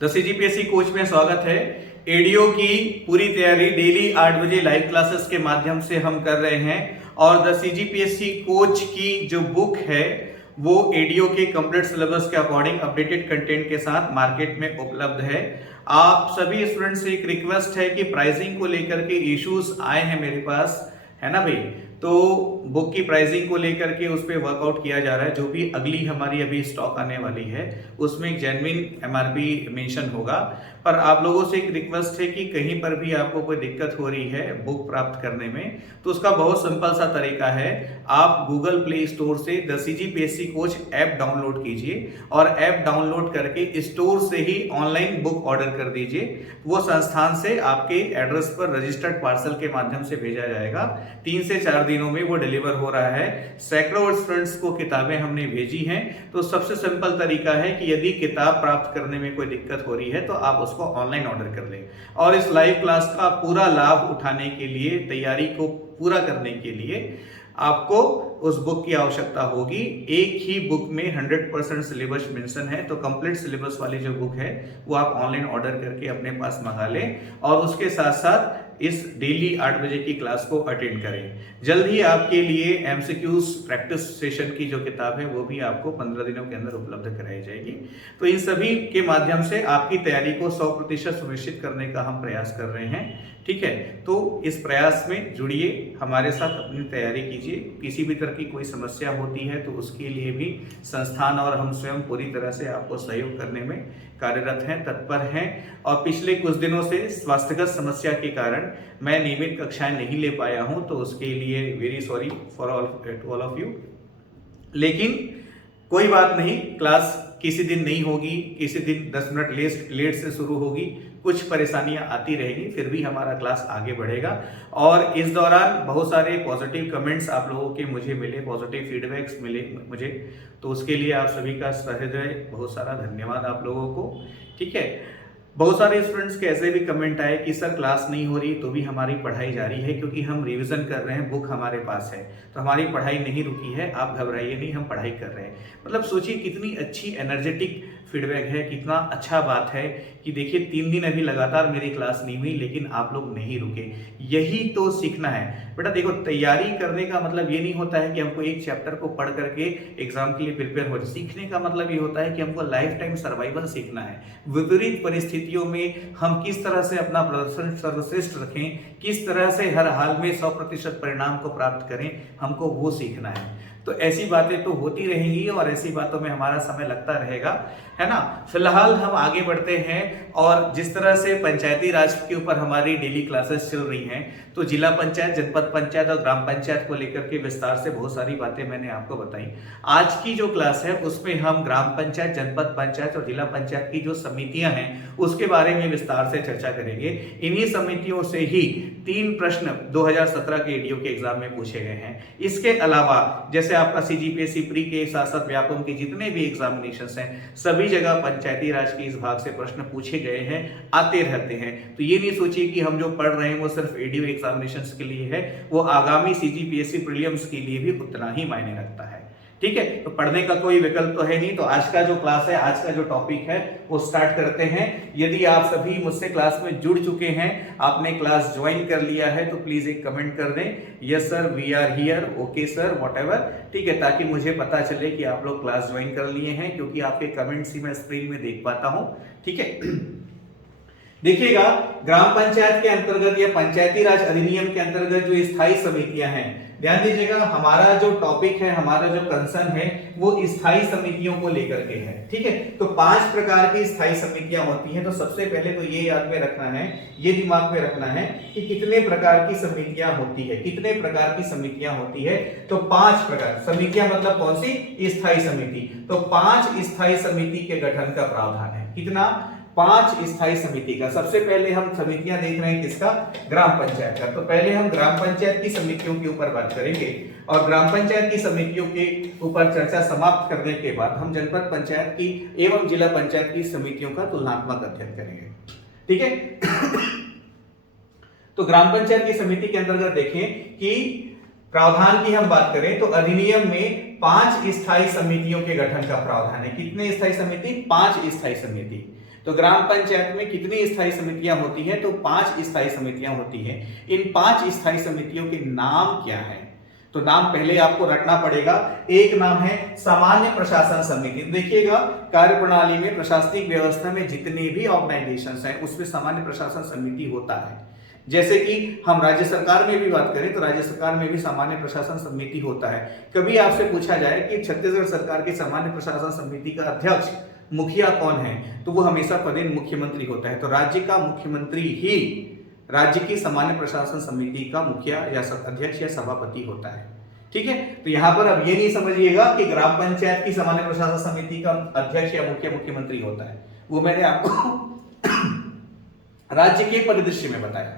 The CGPSC coach में स्वागत है। एडीओ की पूरी तैयारी डेली 8 बजे लाइव क्लासेस के माध्यम से हम कर रहे हैं और द सीजीपीएससी कोच की जो बुक है वो एडीओ के कंप्लीट सिलेबस के अकॉर्डिंग अपडेटेड कंटेंट के साथ मार्केट में उपलब्ध है। आप सभी स्टूडेंट्स से एक रिक्वेस्ट है कि प्राइसिंग को लेकर के इश्यूज आए हैं मेरे पास, है ना भाई, तो बुक की प्राइसिंग को लेकर के उस पर वर्कआउट किया जा रहा है। जो भी अगली हमारी अभी स्टॉक आने वाली है उसमें एक जेन्युइन एमआरपी मेंशन होगा। पर आप लोगों से एक रिक्वेस्ट है कि कहीं पर भी आपको कोई दिक्कत हो रही है बुक प्राप्त करने में, तो उसका बहुत सिंपल सा तरीका है। आप गूगल प्ले स्टोर से the CGPSC coach app download कीजिए और ऐप डाउनलोड करके स्टोर से ही ऑनलाइन बुक ऑर्डर कर दीजिए। वो संस्थान से आपके एड्रेस पर रजिस्टर्ड पार्सल के माध्यम से भेजा जाएगा। 3 से 4 दिनों में वो डिलीवर हो रहा है। सैकड़ों स्टूडेंट्स को किताबें हमने भेजी हैं। तो सबसे सिंपल तरीका है कि यदि किताब प्राप्त करने में कोई दिक्कत हो रही है तो आप उसको ऑनलाइन ऑर्डर कर लें। और इस लाइव क्लास का पूरा लाभ उठाने के लिए, तैयारी को पूरा करने के लिए आपको उस बुक की आवश्यकता होगी। एक ही बुक में 100% सिलेबस मेंशन है, तो कंप्लीट सिलेबस वाली जो बुक है वो आप ऑनलाइन ऑर्डर करके अपने पास मंगा लें और उसके साथ साथ इस डेली 8 बजे की क्लास को अटेंड करें। जल्द ही आपके लिए एमसीक्यूज प्रैक्टिस सेशन की जो किताब है वो भी आपको 15 दिनों के अंदर उपलब्ध कराई जाएगी। तो इन सभी के माध्यम से आपकी तैयारी को 100% सुनिश्चित करने का हम प्रयास कर रहे हैं। ठीक है, तो इस प्रयास में जुड़िए, हमारे साथ अपनी तैयारी कीजिए। किसी भी तरह की कोई समस्या होती है तो उसके लिए भी संस्थान और हम स्वयं पूरी तरह से आपको सहयोग करने में कार्यरत हैं, तत्पर हैं। और पिछले कुछ दिनों से स्वास्थ्यगत समस्या के कारण मैं नियमित कक्षाएं नहीं ले पाया हूं, तो उसके लिए very sorry for all of you. लेकिन कोई बात नहीं, क्लास किसी दिन नहीं होगी, किसी दिन 10 मिनट लेट से शुरू होगी, कुछ परेशानियां आती रहेगी, फिर भी हमारा क्लास आगे बढ़ेगा। और इस दौरान बहुत सारे पॉजिटिव कमेंट्स आप लोगों के मुझे मिले, पॉजिटिव फीडबैक्स मिले मुझे, तो उसके लिए आप सभी का सहृदय बहुत सारा धन्यवाद आप लोगों को। ठीक है, बहुत सारे स्टूडेंट्स के ऐसे भी कमेंट आए कि सर क्लास नहीं हो रही तो भी हमारी पढ़ाई जारी है, क्योंकि हम रिवीजन कर रहे हैं, बुक हमारे पास है, तो हमारी पढ़ाई नहीं रुकी है, आप घबराइए नहीं, हम पढ़ाई कर रहे हैं। मतलब सोचिए कितनी अच्छी एनर्जेटिक फीडबैक है, कितना अच्छा बात है कि देखिए 3 दिन अभी लगातार मेरी क्लास नहीं हुई लेकिन आप लोग नहीं रुके। यही तो सीखना है बेटा। देखो, तैयारी करने का मतलब ये नहीं होता है कि हमको एक चैप्टर को पढ़ करके एग्जाम के लिए प्रिपेयर हो। सीखने का मतलब ये होता है कि हमको लाइफ टाइम सर्वाइवल सीखना है। विपरीत परिस्थितियों में हम किस तरह से अपना प्रदर्शन सर्वश्रेष्ठ रखें, किस तरह से हर हाल में 100% परिणाम को प्राप्त करें, हमको वो सीखना है। तो ऐसी बातें तो होती रहेंगी और ऐसी बातों में हमारा समय लगता रहेगा, है ना। फिलहाल हम आगे बढ़ते हैं और जिस तरह से पंचायती राज के ऊपर हमारी डेली क्लासेस चल रही हैं, तो जिला पंचायत, जनपद पंचायत और ग्राम पंचायत को लेकर के विस्तार से बहुत सारी बातें मैंने आपको बताई। आज की जो क्लास है उसमें हम ग्राम पंचायत, जनपद पंचायत और जिला पंचायत की जो समितियां हैं उसके बारे में विस्तार से चर्चा करेंगे। इन्हीं समितियों से ही 3 प्रश्न 2017 के एडीओ के एग्जाम में पूछे गए हैं। इसके अलावा जैसे आपका सीजीपीएससी प्री के साथ साथ व्यापम के जितने भी एग्जामिनेशंस हैं, सभी जगह पंचायती राज के इस भाग से प्रश्न पूछे गए हैं, आते रहते हैं। तो ये नहीं सोचिए कि हम जो पढ़ रहे हैं वो सिर्फ एडीओ एग्जामिनेशंस के लिए है, वो आगामी सीजीपीएससी प्रीलिम्स के लिए भी उतना ही मायने रखता है। ठीक है, तो पढ़ने का कोई विकल्प तो है नहीं। तो आज का जो क्लास है, आज का जो टॉपिक है वो स्टार्ट करते हैं। यदि आप सभी मुझसे क्लास में जुड़ चुके हैं, आपने क्लास ज्वाइन कर लिया है, तो प्लीज एक कमेंट कर दें, yes sir we are here, okay sir, whatever. ठीक है, ताकि मुझे पता चले कि आप लोग क्लास ज्वाइन कर लिए हैं, क्योंकि आपके कमेंट्स ही मैं स्क्रीन में देख पाता हूं। ठीक है, देखिएगा, ग्राम पंचायत के अंतर्गत या पंचायती राज अधिनियम के अंतर्गत जो स्थायी समितियां हैं, ध्यान दीजिएगा, हमारा जो टॉपिक है, हमारा जो कंसर्न है वो स्थायी समितियों को लेकर के है। ठीक है, तो 5 प्रकार की स्थायी समितियां होती हैं। तो सबसे पहले तो ये याद में रखना है, ये दिमाग में रखना है कि कितने प्रकार की समितियां होती है, कितने प्रकार की समितियां होती है। तो 5 प्रकार समितियां, मतलब कौन सी? स्थायी समिति। तो 5 स्थायी समिति के गठन का प्रावधान है। कितना? 5 स्थायी समिति का। सबसे पहले हम समितियां देख रहे हैं किसका? ग्राम पंचायत का। तो पहले हम ग्राम पंचायत की समितियों के ऊपर बात करेंगे और ग्राम पंचायत की समितियों के ऊपर चर्चा समाप्त करने के बाद हम जनपद पंचायत की एवं जिला पंचायत की समितियों का तुलनात्मक अध्ययन करेंगे। ठीक है, तो ग्राम पंचायत की समिति के अंतर्गत देखें कि प्रावधान की हम बात करें तो अधिनियम में 5 स्थायी समितियों के गठन का प्रावधान है। कितने स्थायी समिति? 5 स्थायी समिति। तो ग्राम पंचायत में कितनी स्थायी समितियां होती हैं? तो 5 स्थायी समितियां होती हैं। इन 5 स्थायी समितियों के नाम क्या है? तो नाम पहले आपको रखना पड़ेगा। एक नाम है सामान्य प्रशासन समिति। देखिएगा, कार्यप्रणाली में, प्रशासनिक व्यवस्था में जितने भी ऑर्गेनाइजेशंस हैं उसमें सामान्य प्रशासन समिति होता है। जैसे कि हम राज्य सरकार में भी बात करें तो राज्य सरकार में भी सामान्य प्रशासन समिति होता है। कभी आपसे पूछा जाए कि छत्तीसगढ़ सरकार की सामान्य प्रशासन समिति का अध्यक्ष, मुखिया कौन है, तो वो हमेशा पदेन मुख्यमंत्री होता है। तो राज्य का मुख्यमंत्री ही राज्य की सामान्य प्रशासन समिति का मुखिया या अध्यक्ष या सभापति होता है। ठीक है, तो यहां पर अब ये नहीं समझिएगा कि ग्राम पंचायत की सामान्य प्रशासन समिति का अध्यक्ष या मुखिया मुख्यमंत्री होता है, वो मैंने आपको राज्य के परिदृश्य में बताया।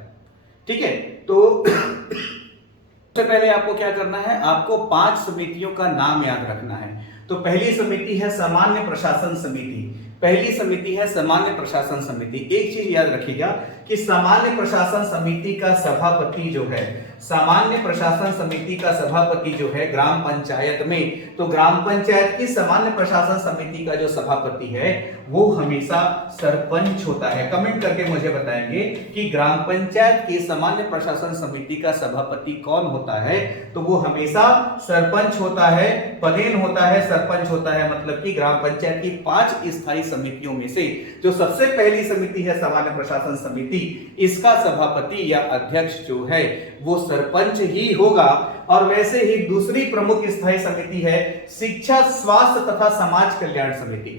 ठीक है, तो सबसे पहले आपको क्या करना है, आपको 5 समितियों का नाम याद रखना है। तो पहली समिति है सामान्य प्रशासन समिति। पहली समिति है सामान्य प्रशासन समिति। एक चीज याद रखिएगा कि सामान्य प्रशासन समिति का सभापति जो है, सामान्य प्रशासन समिति का सभापति जो है ग्राम पंचायत में, तो ग्राम पंचायत की सामान्य प्रशासन समिति का जो सभापति है वो हमेशा सरपंच होता है। कमेंट करके मुझे बताएंगे कि ग्राम पंचायत की सामान्य प्रशासन समिति का सभापति कौन होता है? तो वो हमेशा सरपंच होता है, पदेन होता है, सरपंच होता है। मतलब कि ग्राम पंचायत की 5 स्थायी समितियों में से जो सबसे पहली समिति है सामान्य प्रशासन समिति, इसका सभापति या अध्यक्ष जो है वो सरपंच ही होगा। और वैसे ही दूसरी प्रमुख स्थायी समिति है शिक्षा, स्वास्थ्य तथा समाज कल्याण समिति।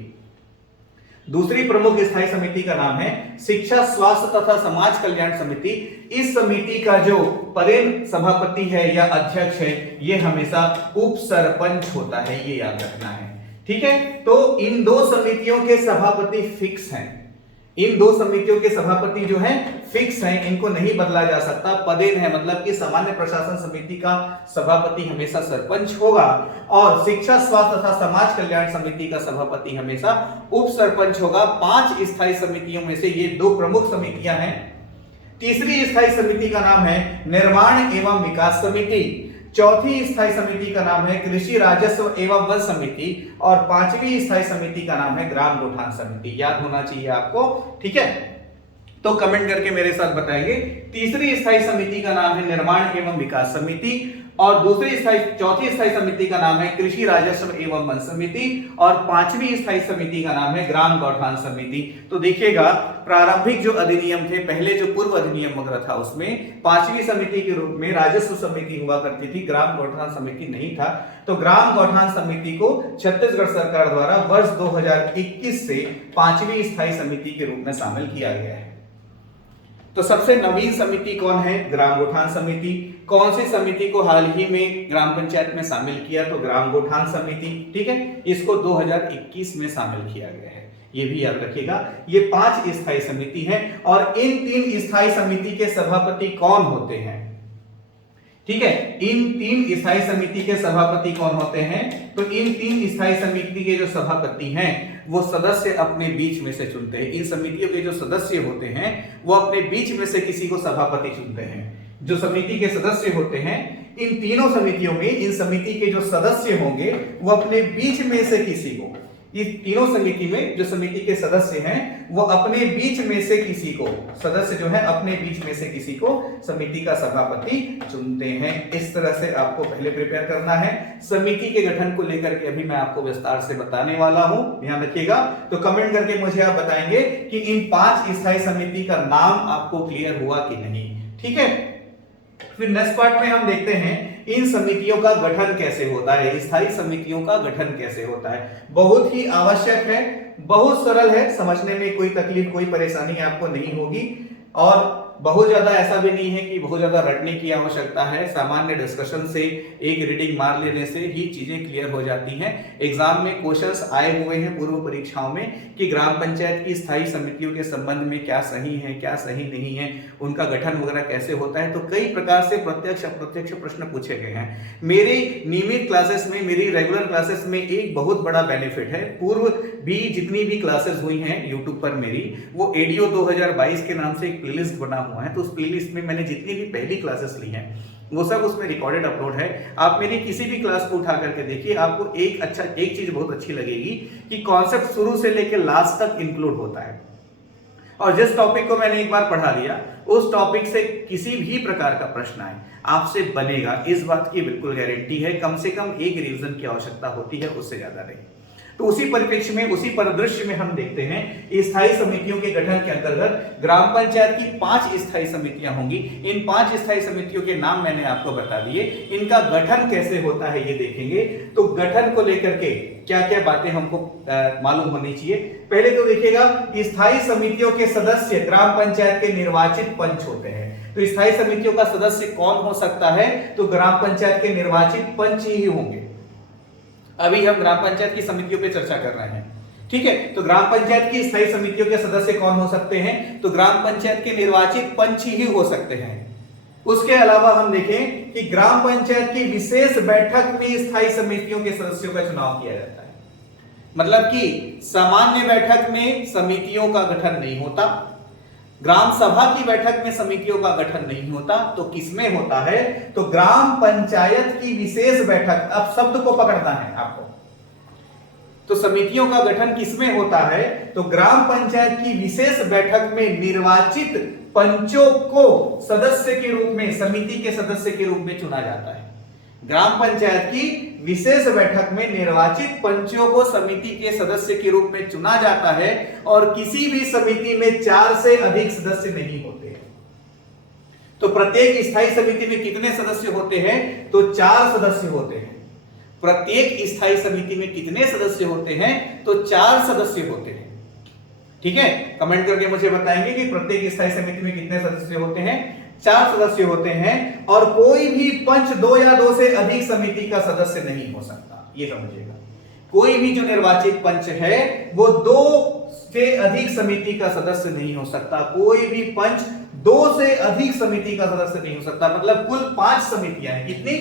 दूसरी प्रमुख स्थायी समिति का नाम है शिक्षा, स्वास्थ्य तथा समाज कल्याण समिति। इस समिति का जो पदेन सभापति है या अध्यक्ष है ये हमेशा उप सरपंच होता है, ये याद रखना है। ठीक है, तो इन 2 समितियों के सभापति फिक्स हैं। इन 2 समितियों के सभापति जो हैं फिक्स हैं, इनको नहीं बदला जा सकता, पदेन है। मतलब कि सामान्य प्रशासन समिति का सभापति हमेशा सरपंच होगा और शिक्षा, स्वास्थ्य तथा समाज कल्याण समिति का सभापति हमेशा उप सरपंच होगा। 5 स्थायी समितियों में से ये 2 प्रमुख समितियां हैं। तीसरी स्थायी समिति का नाम है निर्माण एवं विकास समिति। चौथी स्थायी समिति का नाम है कृषि, राजस्व एवं वन समिति। और 5वीं स्थायी समिति का नाम है ग्राम गौठान समिति। याद होना चाहिए आपको। ठीक है, तो कमेंट करके मेरे साथ बताएंगे। तीसरी स्थायी समिति का नाम है निर्माण एवं विकास समिति और चौथी स्थायी समिति का नाम है कृषि, राजस्व एवं वन समिति और 5वीं स्थायी समिति का नाम है ग्राम गौठान समिति। तो देखिएगा, प्रारंभिक जो अधिनियम थे, पहले जो पूर्व अधिनियम वगैरह था उसमें 5वीं समिति के रूप में राजस्व समिति हुआ करती थी, ग्राम गौठान समिति नहीं था। तो ग्राम गौठान समिति को छत्तीसगढ़ सरकार द्वारा वर्ष 2021 से 5वीं स्थायी समिति के रूप में शामिल किया गया है। तो सबसे नवीन समिति कौन है? ग्राम गौठान समिति। कौन सी समिति को हाल ही में ग्राम पंचायत में शामिल किया? तो ग्राम गौठान समिति। ठीक है, इसको 2021 में शामिल किया गया है, ये भी याद रखिएगा। ये 5 स्थायी समिति है और इन 3 स्थायी समिति के सभापति कौन होते हैं? ठीक है, इन 3 स्थायी समिति के सभापति कौन होते हैं? तो इन 3 स्थायी समिति के जो सभापति हैं वो सदस्य अपने बीच में से चुनते हैं। इन समितियों के जो सदस्य होते हैं वो अपने बीच में से किसी को सभापति चुनते हैं। जो समिति के सदस्य होते हैं इन तीनों समितियों में, इन समिति के जो सदस्य होंगे वो अपने बीच में से किसी को, इस तीनों समिति में जो समिति के सदस्य हैं वो अपने बीच में से किसी को, सदस्य जो है अपने बीच में से किसी को समिति का सभापति चुनते हैं। इस तरह से आपको पहले प्रिपेयर करना है। समिति के गठन को लेकर के अभी मैं आपको विस्तार से बताने वाला हूं, ध्यान रखिएगा। तो कमेंट करके मुझे आप बताएंगे कि इन 5 स्थायी समिति का नाम आपको क्लियर हुआ कि नहीं। ठीक है, फिर नेक्स्ट पार्ट में हम देखते हैं इन समितियों का गठन कैसे होता है, स्थायी समितियों का गठन कैसे होता है। बहुत ही आवश्यक है, बहुत सरल है, समझने में कोई तकलीफ, कोई परेशानी आपको नहीं होगी और बहुत ज्यादा ऐसा भी नहीं है कि बहुत ज्यादा रटने की आवश्यकता है। सामान्य डिस्कशन से, एक रीडिंग मार लेने से ही चीजें क्लियर हो जाती हैं। एग्जाम में क्वेश्चंस आए हुए हैं पूर्व परीक्षाओं में कि ग्राम पंचायत की स्थायी समितियों के संबंध में क्या सही है, क्या सही नहीं है, उनका गठन वगैरह कैसे होता है। तो कई प्रकार से प्रत्यक्ष अप्रत्यक्ष प्रश्न पूछे गए हैं। मेरे नियमित क्लासेस में, मेरी रेगुलर क्लासेस में एक बहुत बड़ा बेनिफिट है, पूर्व भी जितनी भी क्लासेस हुई हैं यूट्यूब पर मेरी, वो एडीओ 2022 के नाम से एक प्लेलिस्ट बना हुआ है। तो उस प्लेलिस्ट में मैंने जितनी भी पहली क्लासेस ली हैं वो सब उसमें रिकॉर्डेड अपलोड है। आप मेरी किसी भी क्लास को उठा करके देखिए, आपको एक चीज बहुत अच्छी लगेगी कि कॉन्सेप्ट शुरू से लेकर लास्ट तक इंक्लूड होता है। और जिस टॉपिक को मैंने एक बार पढ़ा लिया, उस टॉपिक से किसी भी प्रकार का प्रश्न आए आपसे बनेगा, इस बात की बिल्कुल गारंटी है। कम से कम एक रिवीजन की आवश्यकता होती है, उससे ज्यादा नहीं। तो उसी परिप्रेक्ष्य में, उसी परिदृश्य में हम देखते हैं स्थायी समितियों के गठन के अंतर्गत ग्राम पंचायत की 5 स्थायी समितियां होंगी। इन 5 स्थायी समितियों के नाम मैंने आपको बता दिए। इनका गठन कैसे होता है ये देखेंगे। तो गठन को लेकर के क्या क्या बातें हमको मालूम होनी चाहिए। पहले तो देखिएगा, स्थायी समितियों के सदस्य ग्राम पंचायत के निर्वाचित पंच होते हैं। तो स्थायी समितियों का सदस्य कौन हो सकता है? तो ग्राम पंचायत के निर्वाचित पंच ही होंगे। अभी हम ग्राम पंचायत की समितियों पे चर्चा कर रहे हैं, ठीक है। तो ग्राम पंचायत की स्थायी समितियों के सदस्य कौन हो सकते हैं? तो ग्राम पंचायत के निर्वाचित पंच ही हो सकते हैं। उसके अलावा हम देखें कि ग्राम पंचायत की विशेष बैठक में स्थायी समितियों के सदस्यों का चुनाव किया जाता है। मतलब कि सामान्य बैठक में समितियों का गठन नहीं होता, ग्राम सभा की बैठक में समितियों का गठन नहीं होता, तो किसमें होता है? तो ग्राम पंचायत की विशेष बैठक। अब शब्द को पकड़ना है आपको। तो समितियों का गठन किसमें होता है? तो ग्राम पंचायत की विशेष बैठक में निर्वाचित पंचों को सदस्य के रूप में, समिति के सदस्य के रूप में चुना जाता है। ग्राम पंचायत की विशेष बैठक में निर्वाचित पंचों को समिति के सदस्य के रूप में चुना जाता है। और किसी भी समिति में 4 से अधिक सदस्य नहीं होते हैं। तो प्रत्येक स्थायी समिति में कितने सदस्य होते हैं? तो 4 सदस्य होते हैं। प्रत्येक स्थायी समिति में कितने सदस्य होते हैं? तो 4 सदस्य होते हैं। ठीक है, कमेंट करके मुझे बताएंगे कि प्रत्येक स्थायी समिति में कितने सदस्य होते हैं। 4 सदस्य होते हैं। और कोई भी पंच 2 या 2 से अधिक समिति का सदस्य नहीं हो सकता, ये समझिएगा। कोई भी जो निर्वाचित पंच है वो 2 से अधिक समिति का सदस्य नहीं हो सकता। कोई भी पंच 2 से अधिक समिति का सदस्य नहीं हो सकता। मतलब कुल 5 समितियां हैं। कितनी?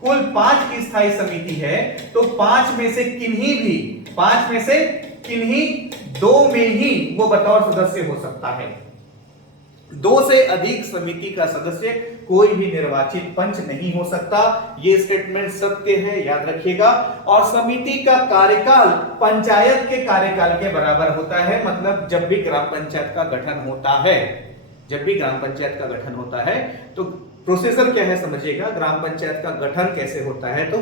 कुल 5 की स्थायी समिति है। तो 5 में से किन्हीं 2 में ही वो बतौर सदस्य हो सकता है। 2 से अधिक समिति का सदस्य कोई भी निर्वाचित पंच नहीं हो सकता। ये स्टेटमेंट सत्य है, याद रखिएगा। और समिति का कार्यकाल पंचायत के कार्यकाल के बराबर होता है। मतलब जब भी ग्राम पंचायत का गठन होता है, तो प्रोसेसर क्या है समझिएगा। ग्राम पंचायत का गठन कैसे होता है? तो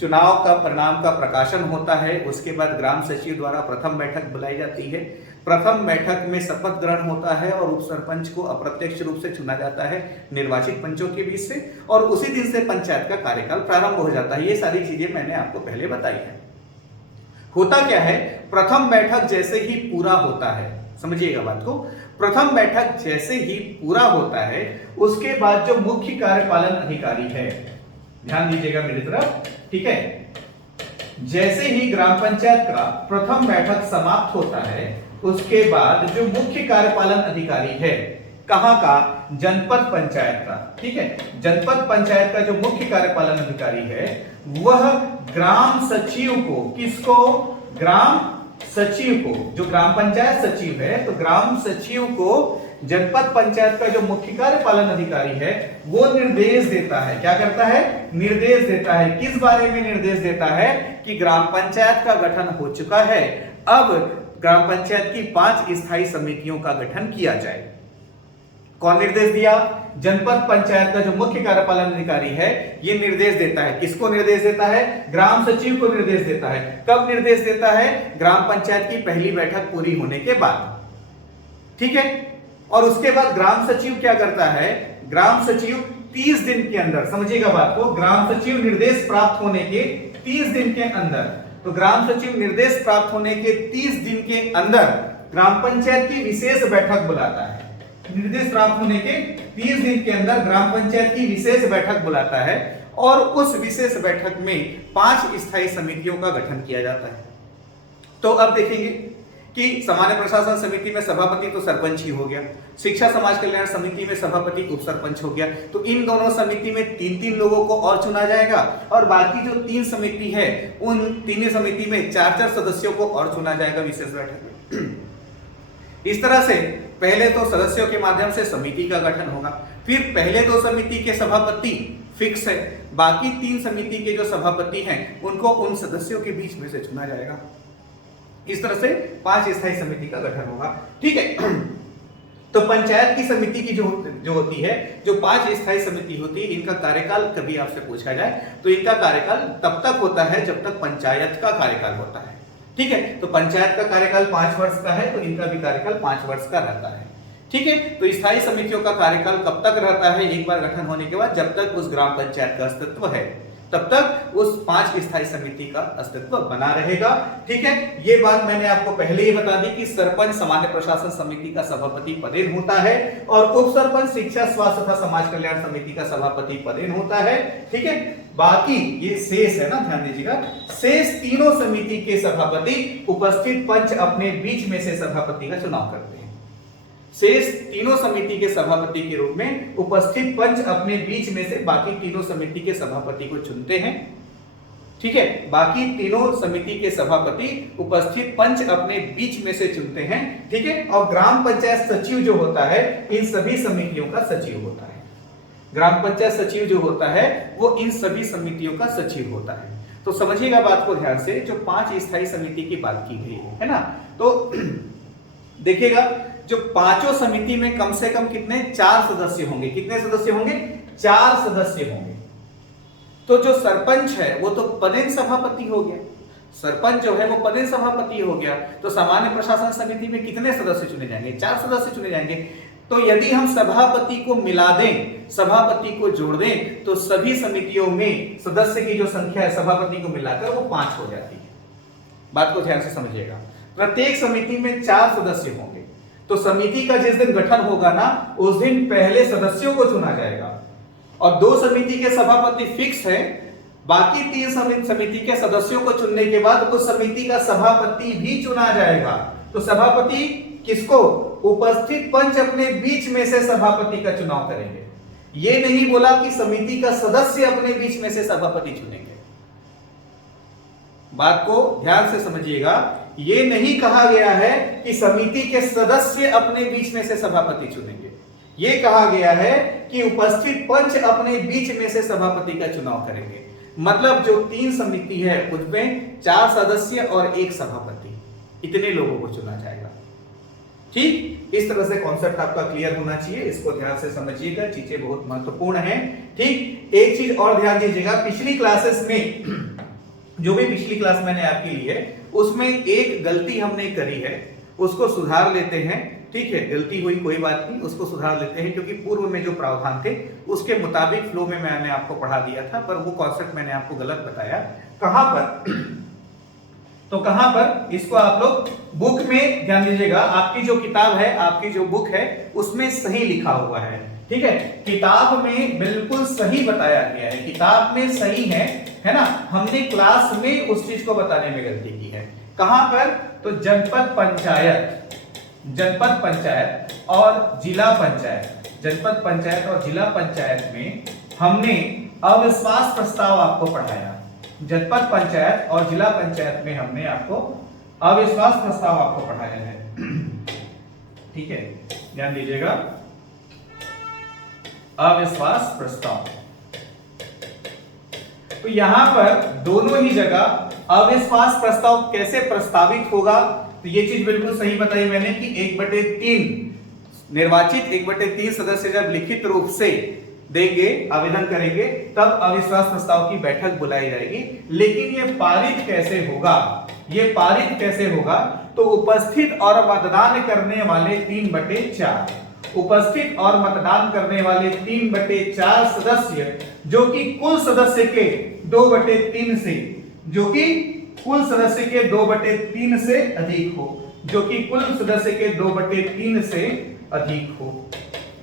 चुनाव का परिणाम का प्रकाशन होता है। उसके बाद ग्राम सचिव द्वारा प्रथम बैठक बुलाई जाती है। प्रथम बैठक में शपथ ग्रहण होता है और उप सरपंच को अप्रत्यक्ष रूप से चुना जाता है निर्वाचित पंचों के बीच से। और उसी दिन से पंचायत का कार्यकाल प्रारंभ हो जाता है। ये सारी चीजें मैंने आपको पहले बताई है। होता क्या है, प्रथम बैठक जैसे ही पूरा होता है, समझिएगा बात को, प्रथम बैठक जैसे ही पूरा होता है उसके बाद जो मुख्य कार्यपालन अधिकारी है, ध्यान दीजिएगा मेरी तरफ, ठीक है। जैसे ही ग्राम पंचायत का प्रथम बैठक समाप्त होता है उसके बाद जो मुख्य कार्यपालन अधिकारी है, कहां का? जनपद पंचायत का, ठीक है। जनपद पंचायत का जो मुख्य कार्यपालन अधिकारी है वह ग्राम सचिव को, किसको? ग्राम सचिव को, जो ग्राम पंचायत सचिव है, तो ग्राम सचिव को जनपद पंचायत का जो मुख्य कार्यपालन अधिकारी है वो निर्देश देता है। क्या करता है? निर्देश देता है। किस बारे में निर्देश देता है? कि ग्राम पंचायत का गठन हो चुका है, अब ग्राम पंचायत की 5 स्थायी समितियों का गठन किया जाए। कौन निर्देश दिया? जनपद पंचायत का जो मुख्य कार्यपालन अधिकारी है ये निर्देश देता है। किसको निर्देश देता है? ग्राम सचिव को निर्देश देता है। कब निर्देश देता है? ग्राम पंचायत की पहली बैठक पूरी होने के बाद, ठीक है। और उसके बाद ग्राम सचिव क्या करता है? ग्राम सचिव 30 दिन के अंदर, समझिएगा बात को, ग्राम सचिव निर्देश प्राप्त होने के 30 दिन के अंदर, तो ग्राम सचिव निर्देश प्राप्त होने के 30 दिन के अंदर ग्राम पंचायत की विशेष बैठक बुलाता है। निर्देश प्राप्त होने के 30 दिन के अंदर ग्राम पंचायत की विशेष बैठक बुलाता है और उस विशेष बैठक में 5 स्थायी समितियों का गठन किया जाता है। तो अब देखेंगे कि सामान्य प्रशासन समिति में सभापति तो सरपंच ही हो गया, शिक्षा समाज कल्याण समिति में सभापति उप सरपंच हो गया। तो इन दोनों समिति में 3-3 लोगों को और चुना जाएगा और बाकी जो 3 समिति है उन 3 समिति में 4-4 सदस्यों को और चुना जाएगा विशेष बैठक में। इस तरह से पहले तो सदस्यों के माध्यम से समिति का गठन होगा, फिर पहले 2 समिति के सभापति फिक्स है, बाकी 3 समिति के जो सभापति हैं उनको उन सदस्यों के बीच में से चुना जाएगा। इस तरह से 5 स्थायी समिति का गठन होगा, ठीक है। तो पंचायत की समिति की जो होती है, जो 5 स्थायी समिति होती है, इनका कार्यकाल कभी आपसे पूछा जाए तो इनका कार्यकाल तब तक होता है जब तक पंचायत का कार्यकाल होता है। ठीक है, तो पंचायत का कार्यकाल 5 वर्ष का है, तो इनका भी कार्यकाल 5 वर्ष का रहता है। ठीक है, तो स्थायी समितियों का कार्यकाल कब तक रहता है? एक बार गठन होने के बाद, जब तक उस ग्राम पंचायत का अस्तित्व है तब तक उस 5 स्थायी समिति का अस्तित्व बना रहेगा। ठीक है, ये बात मैंने आपको पहले ही बता दी कि सरपंच सामान्य प्रशासन समिति का सभापति पदेन होता है और उप सरपंच शिक्षा स्वास्थ्य तथा समाज कल्याण समिति का सभापति पदेन होता है। ठीक है, बाकी ये शेष है ना, ध्यान दीजिएगा, शेष तीनों समिति के सभापति उपस्थित पंच अपने बीच में से सभापति का चुनाव करते हैं। शेष तीनों समिति के सभापति के रूप में उपस्थित पंच अपने बीच में से बाकी तीनों समिति के सभापति को चुनते हैं। ठीक है, बाकी तीनों समिति के सभापति उपस्थित पंच अपने बीच में से चुनते हैं। ठीक है, और ग्राम पंचायत सचिव जो होता है इन सभी समितियों का सचिव होता है। ग्राम पंचायत सचिव जो होता है वो इन सभी समितियों का सचिव होता है। तो समझिएगा बात को ध्यान से, जो 5 स्थायी समिति की बात की गई है ना, तो देखिएगा जो पांचों समिति में कम से कम कितने 4 सदस्य होंगे। कितने सदस्य होंगे? 4 सदस्य होंगे। तो जो सरपंच है वो तो पदेन सभापति हो गया, सरपंच जो है वो पदेन सभापति हो गया। तो सामान्य प्रशासन समिति में कितने सदस्य चुने जाएंगे? 4 सदस्य चुने जाएंगे। तो यदि हम सभापति को मिला दें, सभापति को जोड़ दें, तो सभी समितियों में सदस्य की जो संख्या है सभापति को मिलाकर वो 5 हो जाती है। बात को ध्यान से समझिएगा, प्रत्येक समिति में 4 सदस्य होंगे। तो समिति का जिस दिन गठन होगा ना, उस दिन पहले सदस्यों को चुना जाएगा और 2 समिति के सभापति फिक्स है। बाकी 3 समिति के सदस्यों को चुनने के बाद उस समिति का सभापति भी चुना जाएगा। तो सभापति किसको? उपस्थित पंच अपने बीच में से सभापति का चुनाव करेंगे। ये नहीं बोला कि समिति का सदस्य अपने बीच में से सभापति चुनेंगे। बात को ध्यान से समझिएगा, ये नहीं कहा गया है कि समिति के सदस्य अपने बीच में से सभापति चुनेंगे। ये कहा गया है कि उपस्थित पंच अपने बीच में से सभापति का चुनाव करेंगे। मतलब जो 3 समिति है उसमें 4 सदस्य और 1 सभापति, इतने लोगों को चुना जाएगा। ठीक, इस तरह से कॉन्सेप्ट आपका क्लियर होना चाहिए, इसको ध्यान से समझिएगा, चीजें बहुत महत्वपूर्ण हैं। ठीक, एक चीज और ध्यान दीजिएगा, पिछली क्लासेस में जो भी पिछली क्लास मैंने आपकी ली है उसमें एक गलती हमने करी है, उसको सुधार लेते हैं। ठीक है, गलती हुई कोई बात नहीं, उसको सुधार लेते हैं, क्योंकि पूर्व में जो प्रावधान थे उसके मुताबिक फ्लो में मैंने आपको पढ़ा दिया था, पर वो कॉन्सेप्ट मैंने आपको गलत बताया। कहां पर? तो कहां पर? इसको आप लोग बुक में ध्यान दीजिएगा, आपकी जो किताब है, आपकी जो बुक है उसमें सही लिखा हुआ है। ठीक है, किताब में बिल्कुल सही बताया गया है, किताब में सही है ना। हमने क्लास में उस चीज को बताने में गलती की है। कहां पर? तो जनपद पंचायत और जिला पंचायत, जनपद पंचायत और जिला पंचायत में हमने अविश्वास प्रस्ताव आपको पढ़ाया। जनपद पंचायत और जिला पंचायत में हमने आपको अविश्वास प्रस्ताव आपको पढ़ाया है। ठीक है, ध्यान दीजिएगा, अविश्वास प्रस्ताव। तो यहां पर दोनों ही जगह अविश्वास प्रस्ताव कैसे प्रस्तावित होगा, तो ये चीज बिल्कुल सही बताई मैंने कि 1/3 निर्वाचित 1/3 सदस्य जब लिखित रूप से देंगे, आवेदन करेंगे, तब अविश्वास प्रस्ताव की बैठक बुलाई जाएगी। लेकिन ये पारित कैसे होगा? ये पारित कैसे होगा? तो उपस्थित और मतदान करने वाले 3/4, उपस्थित और मतदान करने वाले 3/4 सदस्य, जो कि कुल सदस्य के 2/3 से, जो कि कुल सदस्य के 2/3 से अधिक हो, जो कि कुल सदस्य के 2/3 से अधिक हो।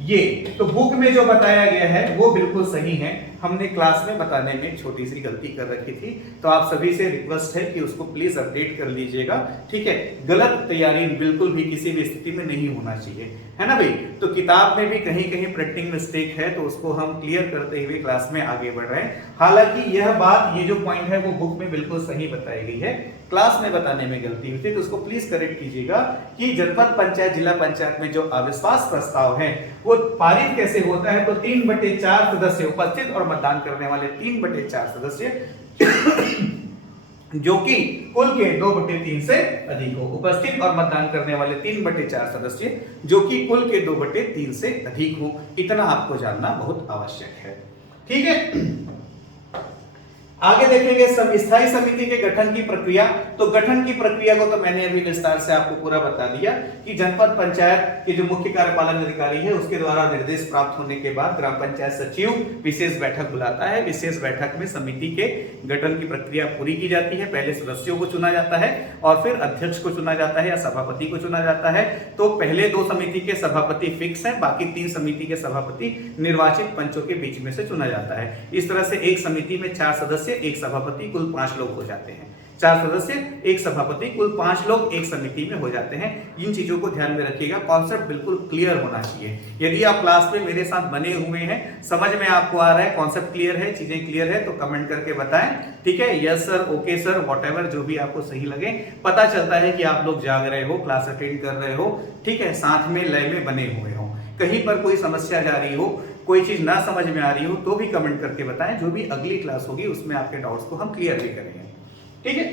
ये तो बुक में जो बताया गया है वो बिल्कुल सही है, हमने क्लास में बताने में छोटी सी गलती कर रखी थी, तो आप सभी से रिक्वेस्ट है कि उसको प्लीज अपडेट कर लीजिएगा। ठीक है, गलत तैयारी बिल्कुल भी किसी भी स्थिति में नहीं होना चाहिए, है ना भाई। तो किताब में भी कहीं कहीं प्रिंटिंग मिस्टेक है, तो उसको हम क्लियर करते हुए क्लास में आगे बढ़ रहे हैं। हालांकि यह बात, ये जो पॉइंट है वो बुक में बिल्कुल सही बताई गई है, क्लास में बताने में गलती हुई थी, तो उसको प्लीज करेक्ट कीजिएगा कि जनपद पंचायत जिला पंचायत में जो अविश्वास प्रस्ताव है वो पारित कैसे होता है। तो 3/4 सदस्य उपस्थित और मतदान करने वाले 3/4 सदस्य जो कि कुल के 2/3 से अधिक हो। उपस्थित और मतदान करने वाले 3/4 सदस्य जो कि कुल के 2/3 से अधिक हो। इतना आपको जानना बहुत आवश्यक है। ठीक है, आगे देखेंगे स्थायी समिति के गठन की प्रक्रिया। तो गठन की प्रक्रिया को तो मैंने अभी विस्तार से आपको पूरा बता दिया कि जनपद पंचायत के जो मुख्य कार्यपालन अधिकारी है उसके द्वारा निर्देश प्राप्त होने के बाद ग्राम पंचायत सचिव विशेष बैठक बुलाता है। विशेष बैठक में समिति के गठन की प्रक्रिया पूरी की जाती है। पहले सदस्यों को चुना जाता है और फिर अध्यक्ष को चुना जाता है या सभापति को चुना जाता है। तो पहले 2 समिति के सभापति फिक्स है, बाकी 3 समिति के सभापति निर्वाचित पंचों के बीच में से चुना जाता है। इस तरह से एक समिति में 4 सदस्य, एक सभापति, कुल 5 लोग हो जाते हैं। 4 सदस्य, एक सभापति, कुल 5 लोग एक समिति में हो जाते हैं। इन चीजों को ध्यान में रखिएगा, कॉन्सेप्ट बिल्कुल क्लियर होना चाहिए। यदि आप क्लास में मेरे साथ बने हुए हैं, समझ में आपको आ रहा है, कॉन्सेप्ट क्लियर है, चीजें क्लियर है, तो कमेंट करके बताएं। ठीक है, yes sir, okay sir, whatever जो भी आपको सही लगे। पता चलता है कि आप लोग जाग रहे हो, क्लास अटेंड कर रहे हो, ठीक है, साथ में लय में बने हुए हो। कहीं पर कोई समस्या जा रही हो, कोई चीज ना समझ में आ रही हो तो भी कमेंट करके बताएं। जो भी अगली क्लास होगी उसमें आपके डाउट्स को हम क्लियर भी करेंगे। ठीक है,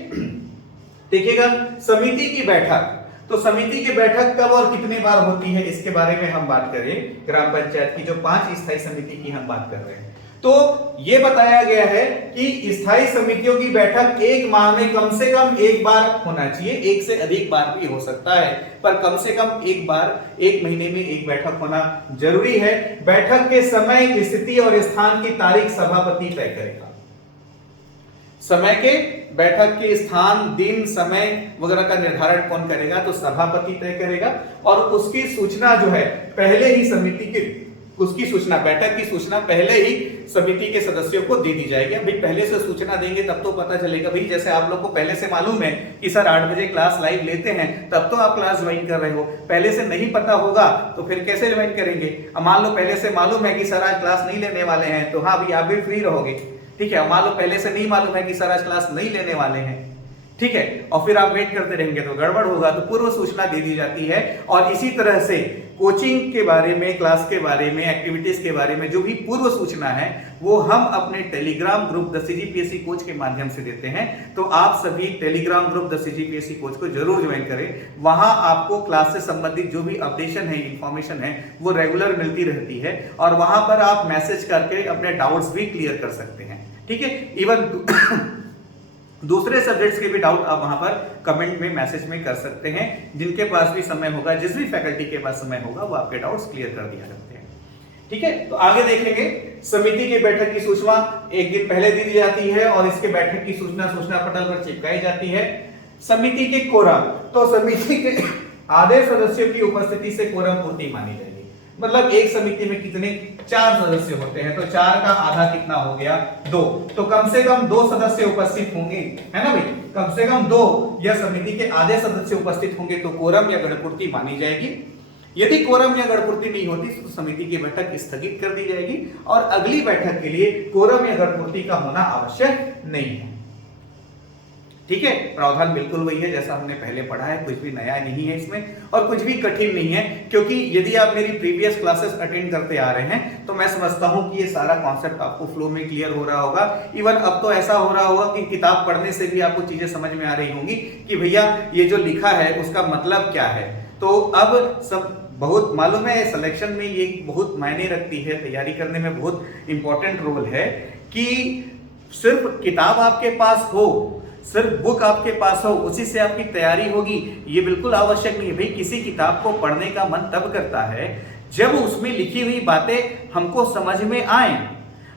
देखिएगा समिति की बैठक। तो समिति की बैठक कब और कितने बार होती है इसके बारे में हम बात करें। ग्राम पंचायत की जो 5 स्थायी समिति की हम बात कर रहे हैं, तो ये बताया गया है कि स्थायी समितियों की बैठक 1 माह में कम से कम 1 बार होना चाहिए। 1 से अधिक बार भी हो सकता है, पर कम से कम 1 बार 1 महीने में 1 बैठक होना जरूरी है। बैठक के समय, स्थिति और स्थान की तारीख सभापति तय करेगा। समय के, बैठक के स्थान, दिन, समय वगैरह का निर्धारण कौन करेगा, तो सभापति तय करेगा। और उसकी सूचना जो है पहले ही समिति के, उसकी सूचना, बैठक की सूचना पहले ही समिति के सदस्यों को दे दी जाएगी। अभी पहले से सूचना देंगे तब तो पता चलेगा। भाई जैसे आप लोग को पहले से मालूम है कि सर 8 बजे क्लास लाइव लेते हैं, तब तो आप क्लास ज्वाइन कर रहे हो। पहले से नहीं पता होगा तो फिर कैसे ज्वाइन करेंगे। अब मान लो पहले से मालूम है कि सर आज क्लास नहीं लेने वाले हैं, तो हाँ भाई आप भी फ्री रहोगे। ठीक है, मान लो पहले से नहीं मालूम है कि सर आज क्लास नहीं लेने वाले हैं, ठीक है, और फिर आप वेट करते रहेंगे तो गड़बड़ होगा। तो पूर्व सूचना दे दी जाती है। और इसी तरह से कोचिंग के बारे में, क्लास के बारे में, एक्टिविटीज के बारे में जो भी पूर्व सूचना है वो हम अपने Telegram group the CGPSC coach के माध्यम से देते हैं। तो आप सभी Telegram group the CGPSC coach को जरूर ज्वाइन करें। वहां आपको क्लास से संबंधित जो भी अपडेशन है, इंफॉर्मेशन है, वो रेगुलर मिलती रहती है। और वहां पर आप मैसेज करके अपने डाउट्स भी क्लियर कर सकते हैं। ठीक है, इवन दूसरे सब्जेक्ट्स के भी डाउट आप वहां पर कमेंट में, मैसेज में कर सकते हैं। जिनके पास भी समय होगा, जिस भी फैकल्टी के पास समय होगा, वो आपके डाउट्स क्लियर कर दिया करते हैं। ठीक है, तो आगे देखेंगे समिति की बैठक की सूचना 1 दिन पहले दी जाती है और इसके बैठक की सूचना पटल पर चिपकाई जाती है। समिति के कोरम, तो समिति के आधे सदस्यों की उपस्थिति से कोरम पूर्ति मानी जाएगी। मतलब एक समिति में कितने, 4 सदस्य होते हैं, तो 4 का आधा कितना हो गया, 2। तो कम से कम 2 सदस्य उपस्थित होंगे, है ना भाई, कम से कम 2 या समिति के आधे सदस्य उपस्थित होंगे तो कोरम या गणपूर्ति मानी जाएगी। यदि कोरम या गणपूर्ति नहीं होती तो समिति की बैठक स्थगित कर दी जाएगी और अगली बैठक के लिए कोरम या गणपूर्ति का होना आवश्यक नहीं है। ठीक है, प्रावधान बिल्कुल वही है जैसा हमने पहले पढ़ा है, कुछ भी नया नहीं है इसमें और कुछ भी कठिन नहीं है। क्योंकि यदि आप मेरी प्रीवियस क्लासेस अटेंड करते आ रहे हैं तो मैं समझता हूं कि ये सारा कॉन्सेप्ट आपको फ्लो में क्लियर हो रहा होगा। इवन अब तो ऐसा हो रहा होगा कि किताब पढ़ने से भी आपको चीजें समझ में आ रही होंगी कि भैया ये जो लिखा है उसका मतलब क्या है। तो अब सब बहुत मालूम है, सिलेक्शन में ये बहुत मायने रखती है, तैयारी करने में बहुत इंपॉर्टेंट रोल है कि सिर्फ किताब आपके पास हो, सिर्फ बुक आपके पास हो, उसी से आपकी तैयारी होगी, ये बिल्कुल आवश्यक नहीं है। भाई किसी किताब को पढ़ने का मन तब करता है जब उसमें लिखी हुई बातें हमको समझ में आए।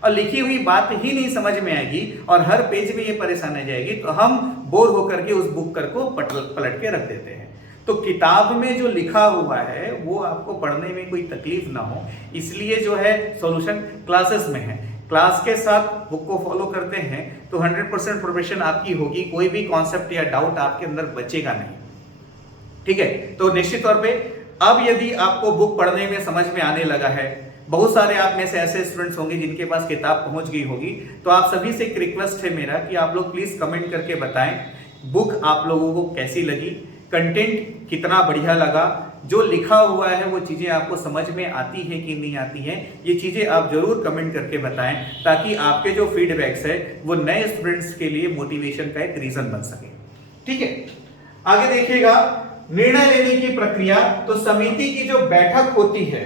और लिखी हुई बात ही नहीं समझ में आएगी और हर पेज में ये परेशानी आ जाएगी तो हम बोर होकर के उस बुक को पलट के रख देते हैं। तो किताब में जो लिखा हुआ है वो आपको पढ़ने में कोई तकलीफ ना हो, इसलिए जो है सॉल्यूशन क्लासेस में है। क्लास के साथ बुक को फॉलो करते हैं तो 100% प्रिपरेशन आपकी होगी, कोई भी कॉन्सेप्ट या डाउट आपके अंदर बचेगा नहीं। ठीक है, तो निश्चित तौर पे अब यदि आपको बुक पढ़ने में समझ में आने लगा है, बहुत सारे आप में से ऐसे स्टूडेंट्स होंगे जिनके पास किताब पहुंच गई होगी, तो आप सभी से एक रिक्वेस्ट है मेरा कि आप लोग प्लीज कमेंट करके बताएं बुक आप लोगों को कैसी लगी, कंटेंट कितना बढ़िया लगा, जो लिखा हुआ है वो चीजें आपको समझ में आती है कि नहीं आती है, ये चीजें आप जरूर कमेंट करके बताएं, ताकि आपके जो फीडबैक्स है वो नए स्टूडेंट्स के लिए मोटिवेशन का एक रीजन बन सके। ठीक है, आगे देखिएगा निर्णय लेने की प्रक्रिया। तो समिति की जो बैठक होती है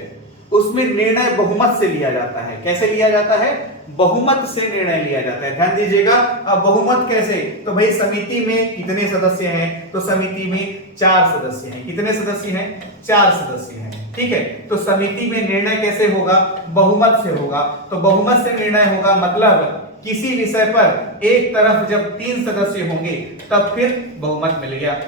उसमें निर्णय बहुमत से लिया जाता है। कैसे लिया जाता है? बहुमत से निर्णय लिया जाता है। ध्यान दीजिएगा, अब बहुमत कैसे? तो भाई समिति में कितने सदस्य हैं? तो समिति में 4 सदस्य हैं। कितने सदस्य हैं? 4 सदस्य हैं। ठीक है, तो समिति में निर्णय कैसे होगा? बहुमत से होगा। तो बहुमत से निर्णय होगा मतलब किसी विषय पर एक तरफ जब 3 सदस्य होंगे तब फिर बहुमत मिल गया।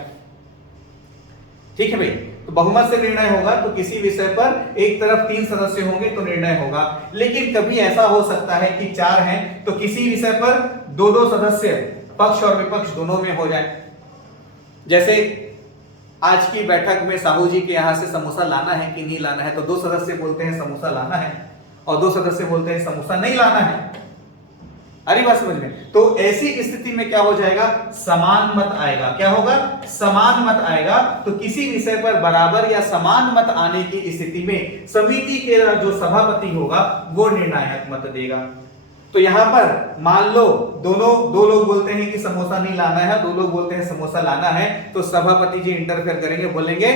ठीक है भाई, तो बहुमत से निर्णय होगा तो किसी विषय पर एक तरफ 3 सदस्य होंगे तो निर्णय होगा। लेकिन कभी ऐसा हो सकता है कि 4 हैं तो किसी विषय पर 2-2 सदस्य पक्ष और विपक्ष दोनों में हो जाए। जैसे आज की बैठक में साहू जी के यहां से समोसा लाना है कि नहीं लाना है, तो 2 सदस्य बोलते हैं समोसा लाना है और 2 सदस्य बोलते हैं समोसा नहीं लाना है। अरे बात समझ में? तो ऐसी स्थिति में क्या हो जाएगा? समान मत आएगा। क्या होगा? समान मत आएगा। तो किसी विषय पर बराबर या समान मत आने की स्थिति में समिति के जो सभापति होगा वो निर्णायक मत देगा। तो यहां पर मान लो दो लोग बोलते हैं कि समोसा नहीं लाना है, 2 लोग बोलते हैं समोसा लाना है, तो सभापति जी इंटरफेयर करेंगे, बोलेंगे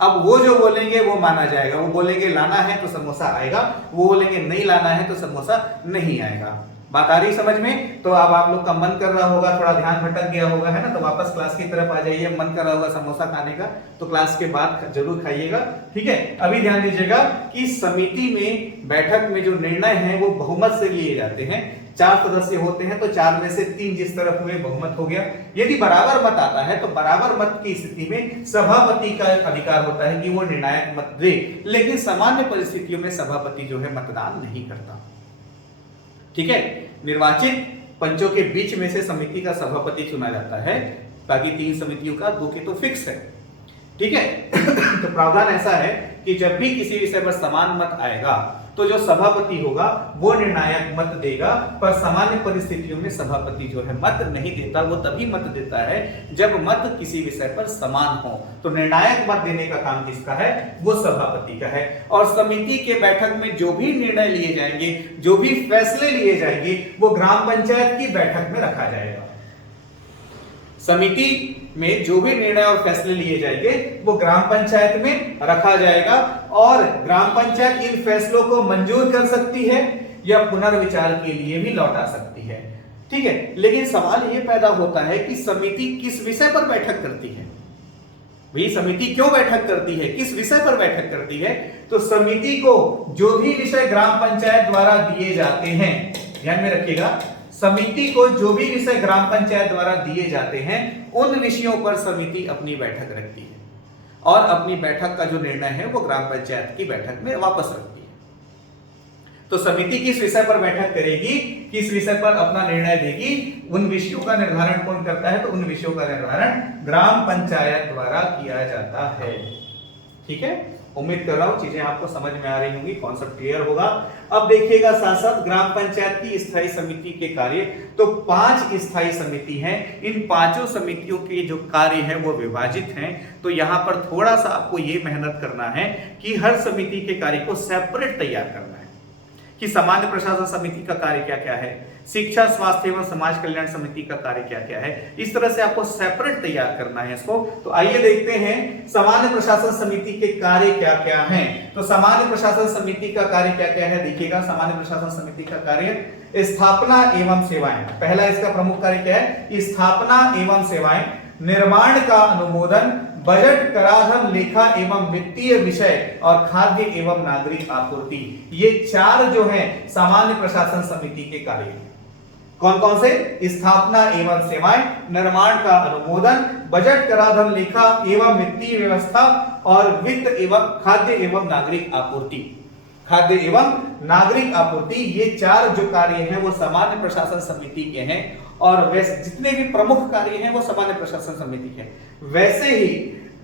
अब वो जो बोलेंगे वो माना जाएगा। वो बोलेंगे लाना है तो समोसा आएगा, वो बोलेंगे नहीं लाना है तो समोसा नहीं आएगा। बात आ रही समझ में? तो अब आप लोग का मन कर रहा होगा, थोड़ा ध्यान भटक गया होगा, है ना, तो वापस क्लास की तरफ आ जाइए। मन कर रहा होगा समोसा खाने का तो क्लास के बाद जरूर खाइएगा। ठीक है, अभी ध्यान दीजिएगा कि समिति में बैठक में जो निर्णय है वो बहुमत से लिए जाते हैं। 4 सदस्य होते हैं तो 4 में से 3 जिस तरफ हुए बहुमत हो गया। यदि बराबर मत आता है तो बराबर मत की स्थिति में सभापति का अधिकार होता है कि वो निर्णायक मत दे, लेकिन सामान्य परिस्थितियों में सभापति जो है मतदान नहीं करता। ठीक है, निर्वाचित पंचों के बीच में से समिति का सभापति चुना जाता है। बाकी 3 समितियों का 2 के तो फिक्स है। ठीक है तो प्रावधान ऐसा है कि जब भी किसी विषय पर समान मत आएगा तो जो सभापति होगा वो निर्णायक मत देगा, पर सामान्य परिस्थितियों में सभापति जो है मत नहीं देता। वो तभी मत देता है जब मत किसी विषय पर समान हो। तो निर्णायक मत देने का काम किसका है? वो सभापति का है। और समिति के बैठक में जो भी निर्णय लिए जाएंगे, जो भी फैसले लिए जाएंगे, वो ग्राम पंचायत की बैठक में रखा जाएगा। समिति में जो भी निर्णय और फैसले लिए जाएंगे वो ग्राम पंचायत में रखा जाएगा और ग्राम पंचायत इन फैसलों को मंजूर कर सकती है या पुनर्विचार के लिए भी लौटा सकती है। ठीक है, लेकिन सवाल ये पैदा होता है कि समिति किस विषय पर बैठक करती है? भाई समिति क्यों बैठक करती है, किस विषय पर बैठक करती है? तो समिति को जो भी विषय ग्राम पंचायत द्वारा दिए जाते हैं, ध्यान में रखिएगा, समिति को जो भी विषय ग्राम पंचायत द्वारा दिए जाते हैं उन विषयों पर समिति अपनी बैठक रखती है और अपनी बैठक का जो निर्णय है वो ग्राम पंचायत की बैठक में वापस रखती है। तो समिति किस विषय पर बैठक करेगी, किस विषय पर अपना निर्णय देगी, उन विषयों का निर्धारण कौन करता है? तो उन विषयों का निर्धारण ग्राम पंचायत द्वारा किया जाता है। ठीक है, उम्मीद कर रहा हूं चीजें आपको समझ में आ रही होंगी, कॉन्सेप्ट क्लियर होगा। अब देखिएगा साथ साथ ग्राम पंचायत की स्थायी समिति के कार्य। तो 5 स्थायी समिति हैं। इन 5 समितियों के जो कार्य हैं वो विभाजित हैं। तो यहां पर थोड़ा सा आपको ये मेहनत करना है कि हर समिति के कार्य को सेपरेट तैयार करना है कि सामान्य प्रशासन समिति का कार्य क्या क्या है, शिक्षा स्वास्थ्य एवं समाज कल्याण समिति का कार्य क्या क्या है। इस तरह से आपको सेपरेट तैयार करना है इसको। तो आइए देखते हैं सामान्य प्रशासन समिति के कार्य क्या क्या हैं। तो सामान्य प्रशासन समिति का कार्य क्या क्या है देखिएगा। सामान्य प्रशासन समिति का कार्य स्थापना एवं सेवाएं, पहला इसका प्रमुख कार्य क्या है? स्थापना एवं सेवाएं, निर्माण का अनुमोदन, बजट, कराधान, लेखा एवं वित्तीय विषय और खाद्य एवं नागरिक आपूर्ति। ये 4 जो हैं सामान्य प्रशासन समिति के कार्य हैं। कौन कौन से? स्थापना एवं सेवाएं, निर्माण का अनुमोदन, बजट, कराधान, लेखा एवं वित्तीय व्यवस्था और वित्त एवं खाद्य एवं नागरिक आपूर्ति। खाद्य एवं नागरिक आपूर्ति, ये 4 जो कार्य हैं वो सामान्य प्रशासन समिति के हैं और वैसे जितने भी प्रमुख कार्य हैं वो सामान्य प्रशासन समिति के हैं। वैसे ही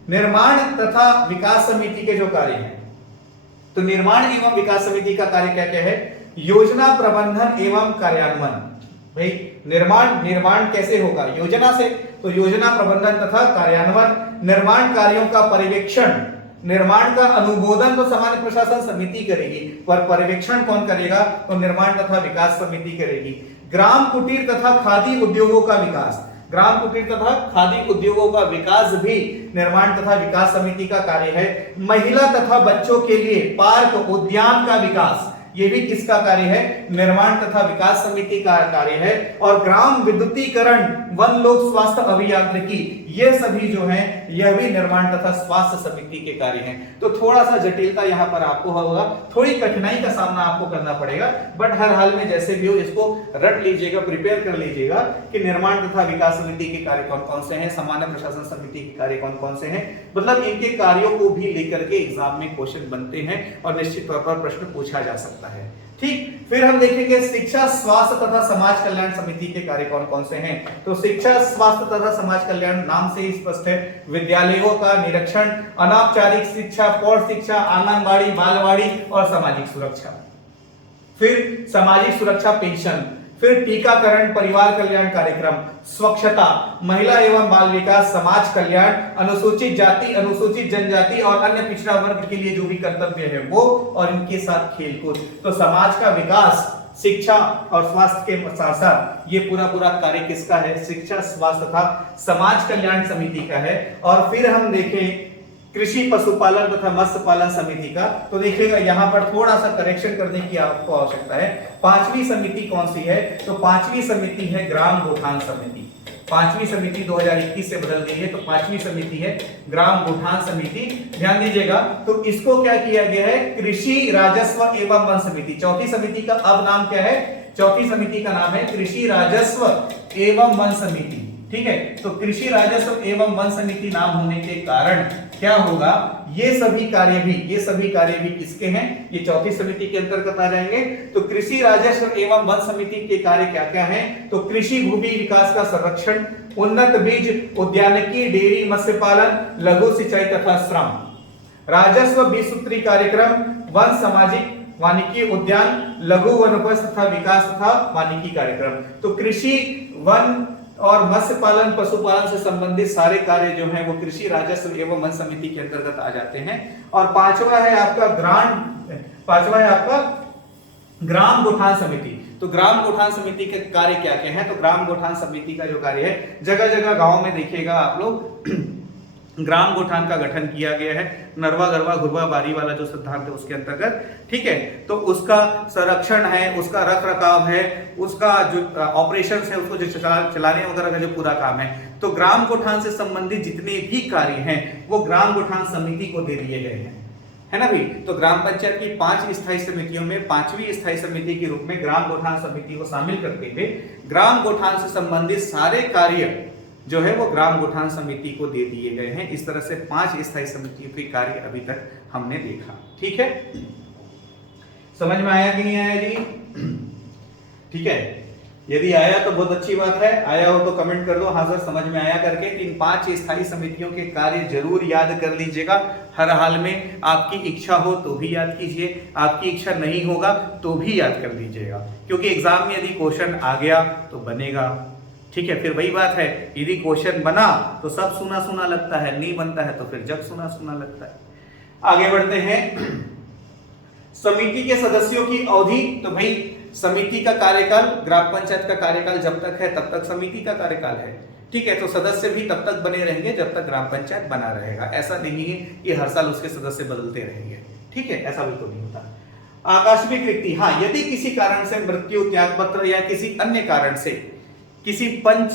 निर्माण तथा विकास समिति के जो कार्य हैं, तो निर्माण एवं विकास समिति का कार्य क्या क्या है? योजना प्रबंधन एवं कार्यान्वयन, भाई निर्माण कैसे होगा? योजना से। तो योजना प्रबंधन तथा कार्यान्वयन, निर्माण कार्यों का पर्यवेक्षण, निर्माण का अनुमोदन तो सामान्य प्रशासन समिति करेगी, पर पर्यवेक्षण कौन करेगा? तो निर्माण तथा विकास समिति करेगी। ग्राम कुटीर तथा खादी उद्योगों का विकास, ग्राम कुटीर तथा खादी उद्योगों का विकास भी निर्माण तथा विकास समिति का कार्य है। महिला तथा बच्चों के लिए पार्क उद्यान का विकास, ये भी किसका कार्य है? निर्माण तथा विकास समिति का कार्य है। और ग्राम विद्युतीकरण, वन लोक स्वास्थ्य अभियांत्रिकी, ये सभी जो हैं यह भी निर्माण तथा स्वास्थ्य समिति के कार्य हैं। तो थोड़ा सा जटिलता यहाँ पर आपको होगा, थोड़ी कठिनाई का सामना आपको करना पड़ेगा, बट हर हाल में जैसे भी हो इसको रट लीजिएगा, प्रिपेयर कर लीजिएगा कि निर्माण तथा विकास समिति के कार्य कौन कौन से हैं, सामान्य प्रशासन समिति के कार्य कौन कौन से हैं, मतलब इनके कार्यों को भी लेकर के एग्जाम में क्वेश्चन बनते हैं और निश्चित तौर पर प्रश्न पूछा जा सकता है। ठीक, फिर हम देखेंगे शिक्षा स्वास्थ्य तथा समाज कल्याण समिति के कार्य कौन कौन से हैं। तो शिक्षा स्वास्थ्य तथा समाज कल्याण नाम से ही स्पष्ट है, विद्यालयों का निरीक्षण, अनौपचारिक शिक्षा, प्रौढ़ शिक्षा, आंगनबाड़ी, बालवाड़ी और सामाजिक सुरक्षा। फिर सामाजिक सुरक्षा पेंशन, फिर टीकाकरण, परिवार कल्याण कार्यक्रम, स्वच्छता, महिला एवं बाल विकास, समाज कल्याण, अनुसूचित जाति, अनुसूचित जनजाति और अन्य पिछड़ा वर्ग के लिए जो भी कर्तव्य है वो, और इनके साथ खेलकूद। तो समाज का विकास, शिक्षा और स्वास्थ्य के साथ साथ ये पूरा कार्य किसका है? शिक्षा, स्वास्थ्य तथा समाज कल्याण समिति का है। और फिर हम देखें कृषि पशुपालन तथा मत्स्य पालन समिति का, तो देखिएगा यहाँ पर थोड़ा सा करेक्शन करने की आपको आवश्यकता है। पांचवी समिति कौन सी है? तो पांचवी समिति है ग्राम गोठान समिति। पांचवी समिति 2021 से बदल गई है, तो पांचवी समिति है ग्राम गोठान समिति। ध्यान दीजिएगा, तो इसको क्या किया गया है? कृषि राजस्व एवं वन समिति। चौथी समिति का अब नाम क्या है? चौथी समिति का नाम है कृषि राजस्व एवं वन समिति। ठीक है, तो कृषि राजस्व एवं वन समिति नाम होने के कारण क्या होगा? ये सभी कार्य भी किसके हैं? ये चौथी समिति के अंतर्गत आ जाएंगे। तो कृषि राजस्व एवं वन समिति के कार्य क्या क्या हैं? तो कृषि भूमि विकास का संरक्षण, उन्नत बीज, उद्यानिकी, डेयरी, मत्स्य पालन, लघु सिंचाई तथा श्रम, राजस्व 20 सूत्री कार्यक्रम, वन, सामाजिक, वानिकी, उद्यान, लघु वनोपज तथा विकास तथा वानिकी कार्यक्रम। तो कृषि, वन और मत्स्य पालन, पशुपालन से संबंधित सारे कार्य जो हैं वो कृषि राजस्व एवं वन समिति के अंतर्गत आ जाते हैं। और पांचवा है आपका ग्राम गोठान समिति। तो ग्राम गोठान समिति के कार्य क्या क्या हैं? तो ग्राम गोठान समिति का जो कार्य है, जगह जगह गांव में देखिएगा आप लोग ग्राम गोठान का गठन किया गया है, नरवा गरवा घुरवा बारी वाला जो सिद्धांत है उसके अंतर्गत। ठीक है, तो उसका संरक्षण है, उसका रख रखाव है, उसका जो ऑपरेशन है, उसको जो चलाने वगैरह का जो पूरा काम है। तो ग्राम गोठान से संबंधित जितने भी कार्य हैं वो ग्राम गोठान समिति को दे दिए गए हैं, है ना भाई। तो ग्राम पंचायत की 5 स्थायी समितियों में 5वीं स्थायी समिति के रूप में ग्राम गोठान समिति को शामिल करते हुए ग्राम गोठान से संबंधित सारे कार्य जो है वो ग्राम गोठान समिति को दे दिए गए हैं। इस तरह से 5 स्थायी समितियों के कार्य अभी तक हमने देखा। ठीक है, समझ में आया कि नहीं आया जी? ठीक है, यदि आया तो बहुत अच्छी बात है, आया हो तो कमेंट कर दो हाँ सर समझ में आया करके। इन 5 स्थायी समितियों के कार्य जरूर याद कर लीजिएगा। हर हाल में आपकी इच्छा हो तो भी याद कीजिए, आपकी इच्छा नहीं होगा तो भी याद कर लीजिएगा, क्योंकि एग्जाम में यदि क्वेश्चन आ गया तो बनेगा। ठीक है, फिर वही बात है, यदि क्वेश्चन बना तो सब सुना सुना लगता है, नहीं बनता है तो फिर जग सुना सुना लगता है। आगे बढ़ते हैं, समिति के सदस्यों की अवधि। तो भाई समिति का कार्यकाल, ग्राम पंचायत का कार्यकाल जब तक है तब तक समिति का कार्यकाल है। ठीक है, तो सदस्य भी तब तक बने रहेंगे जब तक ग्राम पंचायत बना रहेगा। ऐसा नहीं है कि हर साल उसके सदस्य बदलते रहेंगे। ठीक है, ऐसा बिल्कुल नहीं होता। आकस्मिक रिक्ति, हाँ, यदि किसी कारण से मृत्यु, त्यागपत्र या किसी अन्य कारण से किसी पंच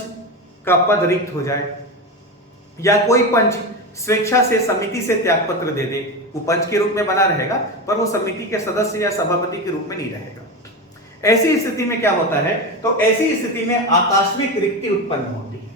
का पद रिक्त हो जाए या कोई पंच स्वेच्छा से समिति से त्यागपत्र दे दे, वो पंच के रूप में बना रहेगा पर वो समिति के सदस्य या सभापति के रूप में नहीं रहेगा। ऐसी स्थिति में क्या होता है? तो ऐसी स्थिति में आकस्मिक रिक्ति उत्पन्न होती है,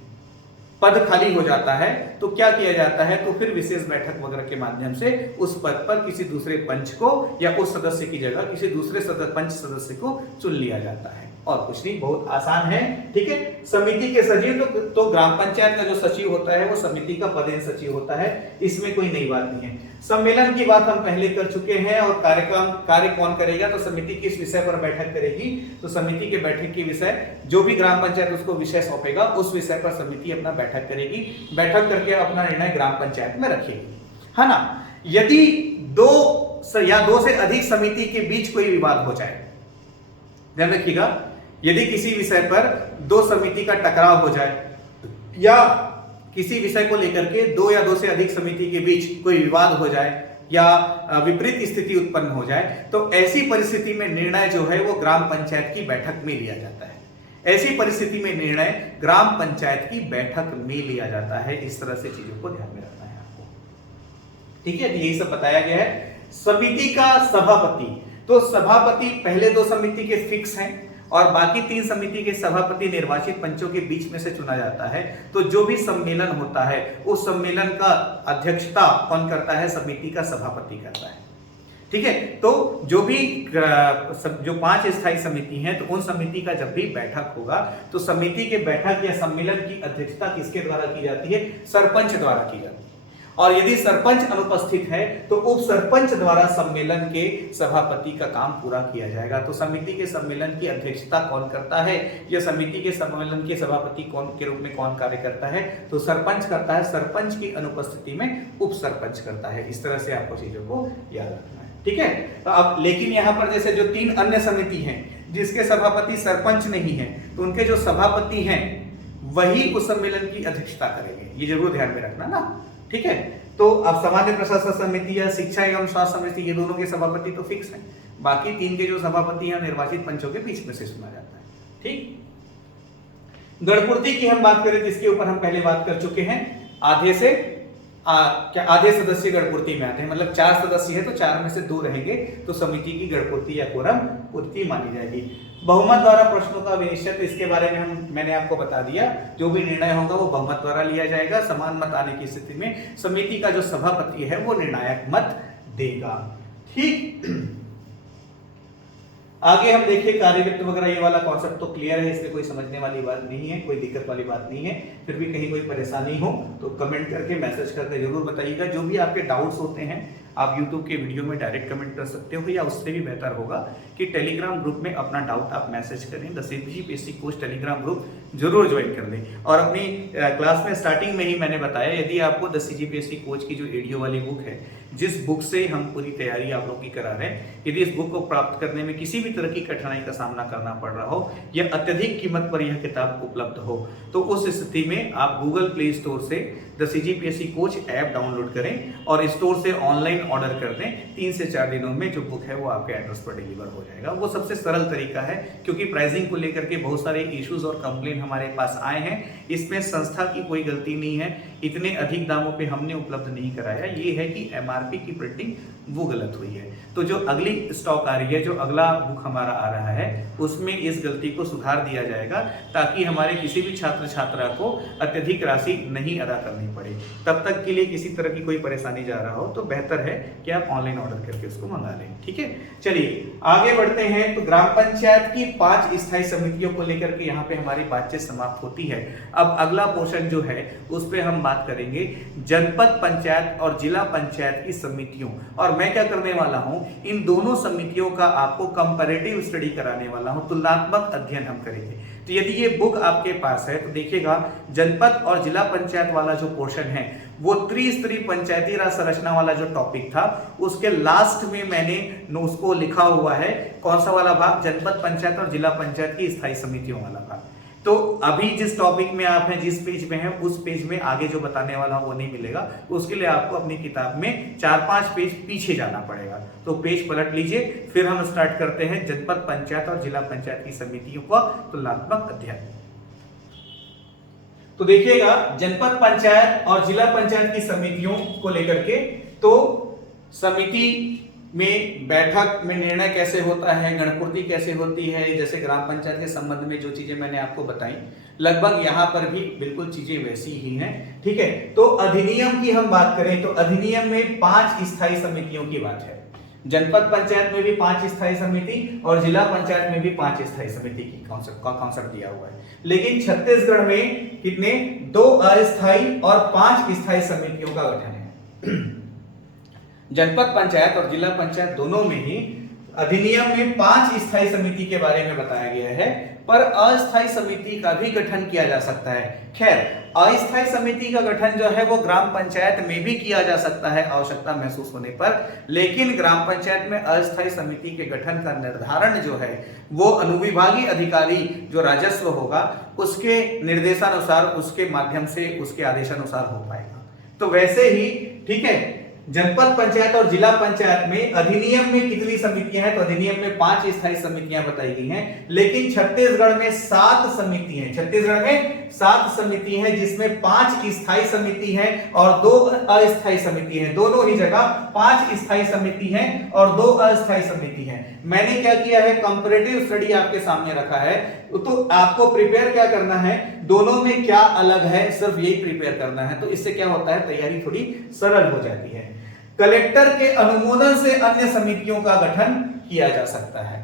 पद खाली हो जाता है। तो क्या किया जाता है? तो फिर विशेष बैठक वगैरह के माध्यम से उस पद पर किसी दूसरे पंच को या उस सदस्य की जगह किसी दूसरे पंच सदस्य को चुन लिया जाता है। और कुछ नहीं, बहुत आसान है। ठीक है, समिति के सचिव तो ग्राम पंचायत का जो सचिव होता है वो समिति का पदेन सचिव होता है, इसमें कोई नई बात नहीं है। सम्मेलन की बात हम पहले कर चुके हैं, और कार्य कौन करेगा, तो समिति किस विषय पर बैठक करेगी, तो समिति के बैठक की विषय जो भी ग्राम पंचायत उसको विषय सौंपेगा उस विषय पर समिति अपना बैठक करेगी, बैठक करके अपना निर्णय ग्राम पंचायत में रखेगी, है ना। यदि दो से अधिक समिति के बीच कोई विवाद हो जाए, ध्यान रखिएगा, यदि किसी विषय पर दो समिति का टकराव हो जाए या किसी विषय को लेकर के दो या दो से अधिक समिति के बीच कोई विवाद हो जाए या विपरीत स्थिति उत्पन्न हो जाए, तो ऐसी परिस्थिति में निर्णय जो है वो ग्राम पंचायत की बैठक में लिया जाता है। ऐसी परिस्थिति में निर्णय ग्राम पंचायत की बैठक में लिया जाता है। इस तरह से चीजों को ध्यान में रखना है आपको। ठीक है, यही सब बताया गया है। समिति का सभापति, तो सभापति पहले दो समिति के फिक्स हैं और बाकी 3 समिति के सभापति निर्वाचित पंचों के बीच में से चुना जाता है। तो जो भी सम्मेलन होता है उस सम्मेलन का अध्यक्षता कौन करता है, समिति का सभापति करता है। ठीक है, तो जो 5 स्थायी समिति हैं, तो उन समिति का जब भी बैठक होगा तो समिति के बैठक या सम्मेलन की अध्यक्षता किसके द्वारा की जाती है, सरपंच द्वारा की जाती है। और यदि सरपंच अनुपस्थित है तो उप सरपंच द्वारा सम्मेलन के सभापति का काम पूरा किया जाएगा। तो समिति के सम्मेलन की अध्यक्षता कौन करता है या समिति के सम्मेलन के सभापति कौन के रूप में कौन कार्य करता है, तो सरपंच करता है। सरपंच की अनुपस्थिति में उप सरपंच करता है। इस तरह से आपको चीजों को याद रखना है। ठीक है, तो अब लेकिन यहाँ पर जैसे जो 3 अन्य समिति हैं जिसके सभापति सरपंच नहीं है, तो उनके जो सभापति हैं वही उस सम्मेलन की अध्यक्षता करेंगे। ये जरूर ध्यान में रखना ना। ठीक है, तो अब सामान्य प्रशासन समिति या शिक्षा एवं स्वास्थ्य समिति, ये दोनों के सभापति तो फिक्स हैं, बाकी 3 के जो सभापति हैं निर्वाचित पंचों के बीच में से चुना जाता है। ठीक, गणपूर्ति की हम बात करें तो इसके ऊपर हम पहले बात कर चुके हैं। आधे सदस्य गणपूर्ति में आते हैं, मतलब 4 सदस्य है तो 4 में से 2 रहेंगे, तो समिति की गणपूर्ति या कोरम पूर्ति मानी जाएगी। बहुमत द्वारा प्रश्नों का विनिश्चय, तो इसके बारे में मैंने आपको बता दिया, जो भी निर्णय होगा वो बहुमत द्वारा लिया जाएगा। समान मत आने की स्थिति में समिति का जो सभापति है वो निर्णायक मत देगा। ठीक, आगे हम देखिए कार्यवित्त वगैरह, ये वाला कॉन्सेप्ट तो क्लियर है, इसमें कोई समझने वाली बात नहीं है, कोई दिक्कत वाली बात नहीं है। फिर भी कहीं कोई परेशानी हो तो कमेंट करके मैसेज करके जरूर बताइएगा। जो भी आपके डाउट्स होते हैं आप YouTube के वीडियो में डायरेक्ट कमेंट कर सकते हो, या उससे भी बेहतर होगा कि टेलीग्राम ग्रुप में अपना डाउट आप मैसेज करें। The CGPSC coach Telegram group जरूर ज्वाइन कर लें। और अपनी क्लास में स्टार्टिंग में ही मैंने बताया, यदि आपको द CGPSC कोच की जो एडियो वाली बुक है, जिस बुक से हम पूरी तैयारी आप लोग की करा रहे हैं, यदि इस बुक को प्राप्त करने में किसी भी तरह की कठिनाई का सामना करना पड़ रहा हो या अत्यधिक कीमत पर यह किताब उपलब्ध हो, तो उस स्थिति में आप गूगल प्ले स्टोर से the CGPSC coach app download करें और स्टोर से ऑनलाइन ऑर्डर कर दें। 3 से 4 दिनों में जो बुक है वो आपके एड्रेस पर डिलीवर हो जाएगा। वो सबसे सरल तरीका है, क्योंकि प्राइसिंग को लेकर के बहुत सारे इश्यूज और कंप्लेन हमारे पास आए हैं। इसमें संस्था की कोई गलती नहीं है, इतने अधिक दामों पे हमने उपलब्ध नहीं कराया, ये है कि MRP की प्रिंटिंग वो गलत हुई है। तो जो अगली स्टॉक आ रही है, जो अगला बुक हमारा आ रहा है, उसमें इस गलती को सुधार दिया जाएगा, ताकि हमारे किसी भी छात्र छात्रा को अत्यधिक राशि नहीं अदा करनी पड़े। तब तक के लिए किसी तरह की कोई परेशानी जा रहा हो तो बेहतर है कि आप ऑनलाइन ऑर्डर करके उसको मंगा लें। ठीक है, चलिए आगे बढ़ते हैं। तो ग्राम पंचायत की 5 स्थायी समितियों को लेकर के यहाँ पे हमारी बातचीत समाप्त होती है। अब अगला पोर्शन जो है उस पर हम बात करेंगे जनपद पंचायत और जिला पंचायत की समितियों। और मैं क्या करने वाला हूं, इन दोनों समितियों का आपको कंपैरेटिव स्टडी कराने वाला हूं, तुलनात्मक अध्ययन हम करेंगे। तो यदि ये बुक आपके पास है तो देखिएगा, जनपद और जिला पंचायत वाला जो पोर्शन है वो त्रिस्तरीय पंचायती राज संरचना वाला जो टॉपिक था, उसके लास्ट में मैंने उसको लिखा हुआ है। कौन सा वाला भाग, जनपद पंचायत और जिला पंचायत की स्थायी समितियों वाला भाग। तो अभी जिस टॉपिक में आप हैं, जिस पेज में हैं, उस पेज में आगे जो बताने वाला वो नहीं मिलेगा। उसके लिए आपको अपनी किताब में 4-5 पेज पीछे जाना पड़ेगा। तो पेज पलट लीजिए, फिर हम स्टार्ट करते हैं जनपद पंचायत और जिला पंचायत की समितियों का तुलनात्मक अध्ययन। तो देखिएगा, जनपद पंचायत और जिला पंचायत की समितियों को लेकर के, तो समिति में बैठक में निर्णय कैसे होता है, गणपूर्ति कैसे होती है, जैसे ग्राम पंचायत के संबंध में जो चीजें मैंने आपको बताई, लगभग यहाँ पर भी बिल्कुल चीजें वैसी ही हैं। ठीक है, तो अधिनियम की हम बात करें तो अधिनियम में 5 स्थायी समितियों की बात है। जनपद पंचायत में भी 5 स्थायी समिति और जिला पंचायत में भी 5 स्थायी समिति की कॉन्सेप्ट दिया हुआ है। लेकिन छत्तीसगढ़ में कितने 2 अस्थायी और 5 स्थायी समितियों का गठन है। जनपद पंचायत और जिला पंचायत दोनों में ही अधिनियम में 5 स्थायी समिति के बारे में बताया गया है, पर अस्थायी समिति का भी गठन किया जा सकता है। खैर, अस्थायी समिति का गठन जो है वो ग्राम पंचायत में भी किया जा सकता है आवश्यकता महसूस होने पर, लेकिन ग्राम पंचायत में अस्थायी समिति के गठन का निर्धारण जो है वो अनुविभागीय अधिकारी जो राजस्व होगा उसके निर्देशानुसार, उसके माध्यम से, उसके आदेशानुसार हो पाएगा। तो वैसे ही ठीक है, जनपद पंचायत और जिला पंचायत में अधिनियम में कितनी समितियां हैं, तो अधिनियम में 5 स्थायी समितियां बताई गई हैं, लेकिन छत्तीसगढ़ में 7 समिति हैं। छत्तीसगढ़ में 7 समिति हैं, जिसमें 5 स्थायी समिति हैं और 2 अस्थायी समिति हैं। दोनों ही जगह 5 स्थायी समिति हैं और 2 अस्थायी समिति हैं। मैंने क्या किया है, कंपैरेटिव स्टडी आपके सामने रखा है, तो आपको प्रिपेयर क्या करना है, दोनों में क्या अलग है, सिर्फ यही प्रिपेयर करना है। तो इससे क्या होता है, तैयारी थोड़ी सरल हो जाती है। कलेक्टर के अनुमोदन से अन्य समितियों का गठन किया जा सकता है।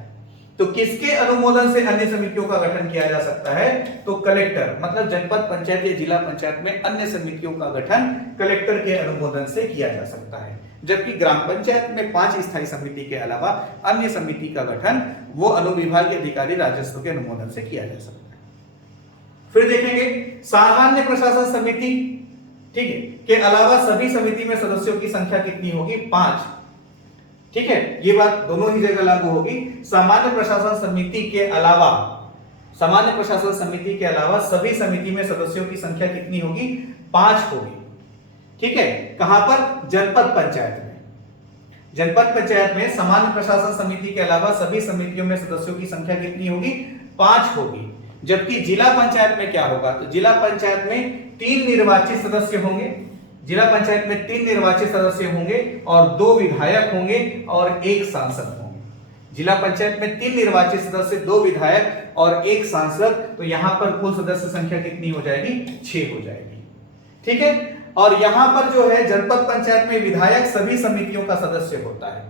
तो किसके अनुमोदन से अन्य समितियों का गठन किया जा सकता है, तो कलेक्टर, मतलब जनपद पंचायत या जिला पंचायत में अन्य समितियों का गठन कलेक्टर के अनुमोदन से किया जा सकता है। जबकि ग्राम पंचायत में 5 स्थायी समिति के अलावा अन्य समिति का गठन वो अनुविभागीय अधिकारी राजस्व के अनुमोदन से किया जा सकता है। फिर देखेंगे सामान्य प्रशासन समिति, ठीक है, के अलावा सभी समिति में सदस्यों की संख्या कितनी होगी, 5। ठीक है, ये बात दोनों ही जगह लागू होगी। सामान्य प्रशासन समिति के अलावा, सामान्य प्रशासन समिति के अलावा सभी समिति में सदस्यों की संख्या कितनी होगी, 5 होगी। ठीक है, कहां पर, जनपद पंचायत में। जनपद पंचायत में सामान्य प्रशासन समिति के अलावा सभी समितियों में सदस्यों की संख्या कितनी होगी, 5 होगी। जबकि जिला पंचायत में क्या होगा, तो जिला पंचायत में 3 निर्वाचित सदस्य होंगे। जिला पंचायत में 3 निर्वाचित सदस्य होंगे और 2 विधायक होंगे और 1 सांसद होंगे। जिला पंचायत में 3 निर्वाचित सदस्य, 2 विधायक और 1 सांसद, तो यहां पर कुल सदस्य संख्या कितनी हो जाएगी, 6 हो जाएगी। ठीक है, और यहां पर जो है जनपद पंचायत में विधायक सभी समितियों का सदस्य होता है।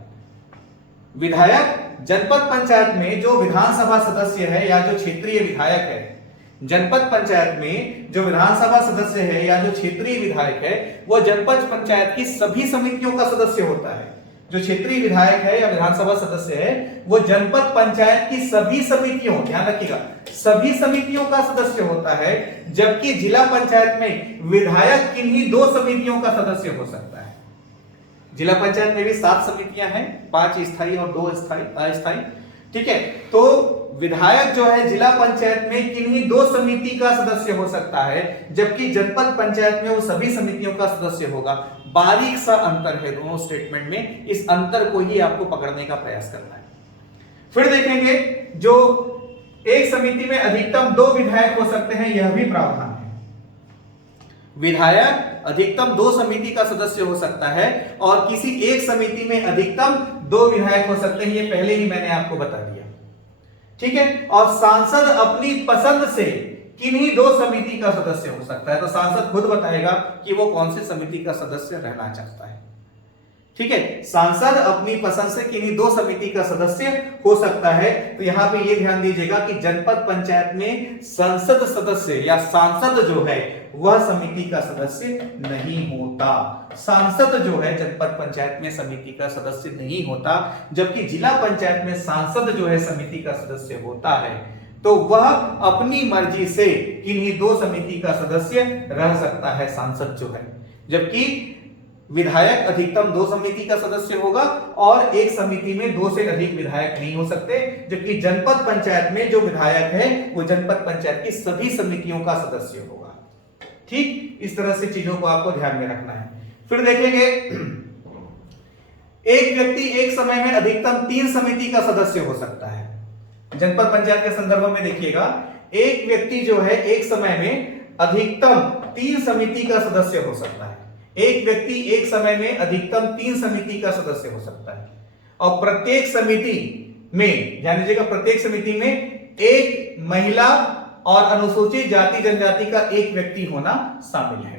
विधायक जनपद पंचायत में जो विधानसभा सदस्य है या जो क्षेत्रीय विधायक है, जनपद पंचायत में जो विधानसभा सदस्य है या जो क्षेत्रीय विधायक है, वो जनपद पंचायत की सभी समितियों का सदस्य होता है। जो क्षेत्रीय विधायक है या विधानसभा सदस्य है वो जनपद पंचायत की सभी समितियों, ध्यान रखिएगा, सभी समितियों का सदस्य होता है। जबकि जिला पंचायत में विधायक किन्हीं 2 समितियों का सदस्य हो सकता है। जिला पंचायत में भी 7 समितियां हैं, 5 स्थायी और 2 अस्थायी। ठीक है, तो विधायक जो है जिला पंचायत में किन्हीं 2 समिति का सदस्य हो सकता है, जबकि जनपद पंचायत में वो सभी समितियों का सदस्य होगा। बारीक सा अंतर है दोनों स्टेटमेंट में, इस अंतर को ही आपको पकड़ने का प्रयास करना है। फिर देखेंगे जो एक समिति में अधिकतम 2 विधायक हो सकते हैं, यह भी प्रावधान है। विधायक अधिकतम 2 समिति का सदस्य हो सकता है और किसी एक समिति में अधिकतम 2 विधायक हो सकते हैं, ये पहले ही मैंने आपको बता दिया। ठीक है, और सांसद अपनी पसंद से किन्हीं 2 समिति का सदस्य हो सकता है। तो सांसद खुद बताएगा कि वो कौन सी समिति का सदस्य रहना चाहता है। ठीक है, सांसद अपनी पसंद से किन्हीं 2 समिति का सदस्य हो सकता है। तो यहां पे ये ध्यान दीजिएगा कि जनपद पंचायत में संसद सदस्य या सांसद जो है वह समिति का सदस्य नहीं होता। सांसद जो है जनपद पंचायत में समिति का सदस्य नहीं होता, जबकि जिला पंचायत में सांसद जो है समिति का सदस्य होता है। तो वह अपनी मर्जी से किन्हीं 2 समिति का सदस्य रह सकता है, सांसद जो है। जबकि विधायक अधिकतम 2 समिति का सदस्य होगा और एक समिति में 2 से अधिक विधायक नहीं हो सकते। जबकि जनपद पंचायत में जो विधायक है वो जनपद पंचायत की सभी समितियों का सदस्य होगा। ठीक, इस तरह से चीजों को आपको ध्यान में रखना है। फिर देखेंगे एक व्यक्ति एक समय में अधिकतम 3 समिति का सदस्य हो सकता है। जनपद पंचायत के संदर्भ में देखिएगा, एक व्यक्ति जो है एक समय में अधिकतम 3 समिति का सदस्य हो सकता है। एक व्यक्ति एक समय में अधिकतम 3 समिति का सदस्य हो सकता है और प्रत्येक समिति में, ध्यान दीजिएगा, प्रत्येक समिति में एक महिला और अनुसूचित जाति जनजाति का एक व्यक्ति होना शामिल है।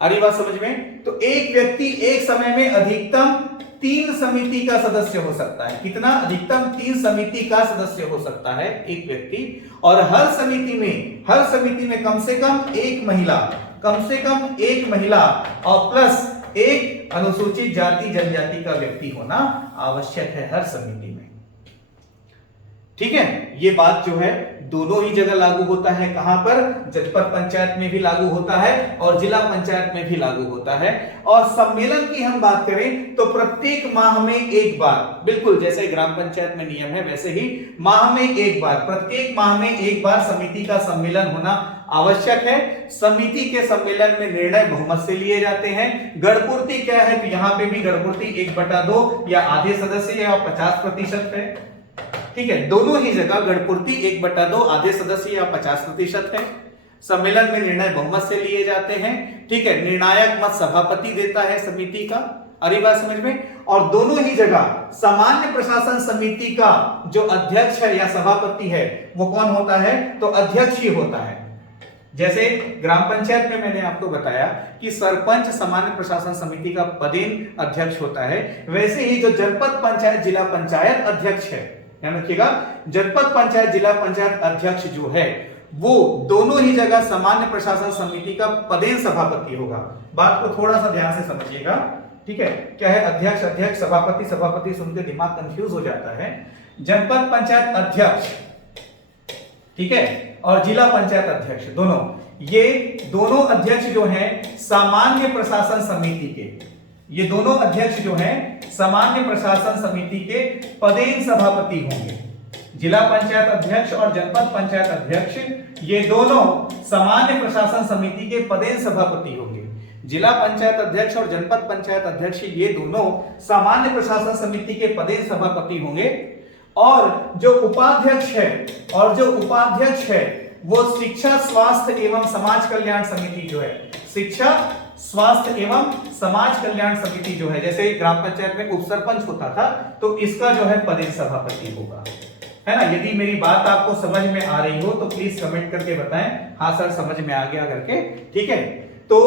आ रही बात समझ में? तो एक व्यक्ति एक समय में अधिकतम 3 समिति का सदस्य हो सकता है। कितना? अधिकतम 3 समिति का सदस्य हो सकता है एक व्यक्ति, और हर समिति में कम से कम एक महिला और प्लस एक अनुसूचित जाति जनजाति का व्यक्ति होना आवश्यक है हर समिति में। ठीक है, ये बात जो है दोनों ही जगह लागू होता है। कहां पर? जनपद पंचायत में भी लागू होता है और जिला पंचायत में भी लागू होता है। और सम्मेलन की हम बात करें तो प्रत्येक माह में एक बार, बिल्कुल जैसे ग्राम पंचायत में नियम है वैसे ही माह में एक बार, प्रत्येक माह में एक बार समिति का सम्मेलन होना आवश्यक है। समिति के सम्मेलन में निर्णय बहुमत से लिए जाते हैं। गणपूर्ति क्या है? तो यहां पे भी गणपूर्ति 1/2 या आधे सदस्य या 50% है। ठीक है, दोनों ही जगह गणपूर्ति 1/2 आधे सदस्य या 50% है। सम्मेलन में निर्णय बहुमत से लिए जाते हैं। ठीक है, निर्णायक मत सभापति देता है समिति का। अरे बात समझ में? और दोनों ही जगह सामान्य प्रशासन समिति का जो अध्यक्ष है या सभापति है वो कौन होता है? तो अध्यक्ष ही होता है। जैसे ग्राम पंचायत में मैंने आपको बताया कि सरपंच सामान्य प्रशासन समिति का पदेन अध्यक्ष होता है, वैसे ही जो जनपद पंचायत जिला पंचायत अध्यक्ष है, ध्यान रखिएगा, जनपद पंचायत जिला पंचायत अध्यक्ष जो है वो दोनों ही जगह सामान्य प्रशासन समिति का पदेन सभापति होगा। बात को थोड़ा सा ध्यान से समझिएगा। ठीक है, क्या है? अध्यक्ष अध्यक्ष सभापति सुनकर दिमाग कंफ्यूज हो जाता है। जनपद पंचायत अध्यक्ष, ठीक है, और जिला पंचायत अध्यक्ष, दोनों ये दोनों अध्यक्ष जो हैं सामान्य प्रशासन समिति के, ये दोनों अध्यक्ष जो हैं सामान्य प्रशासन समिति के पदेन सभापति होंगे। जिला पंचायत अध्यक्ष और जनपद पंचायत अध्यक्ष ये दोनों सामान्य प्रशासन समिति के पदेन सभापति होंगे। जिला पंचायत अध्यक्ष और जनपद पंचायत अध्यक्ष ये दोनों सामान्य प्रशासन समिति के पदेन सभापति होंगे। और जो उपाध्यक्ष है वो शिक्षा स्वास्थ्य एवं समाज कल्याण समिति जो है, शिक्षा स्वास्थ्य एवं समाज कल्याण समिति जो है, जैसे ग्राम पंचायत में उप सरपंच होता था तो इसका जो है पदेन सभापति होगा, है ना। यदि मेरी बात आपको समझ में आ रही हो तो प्लीज कमेंट करके बताएं हाँ सर समझ में आ गया करके। ठीक है, तो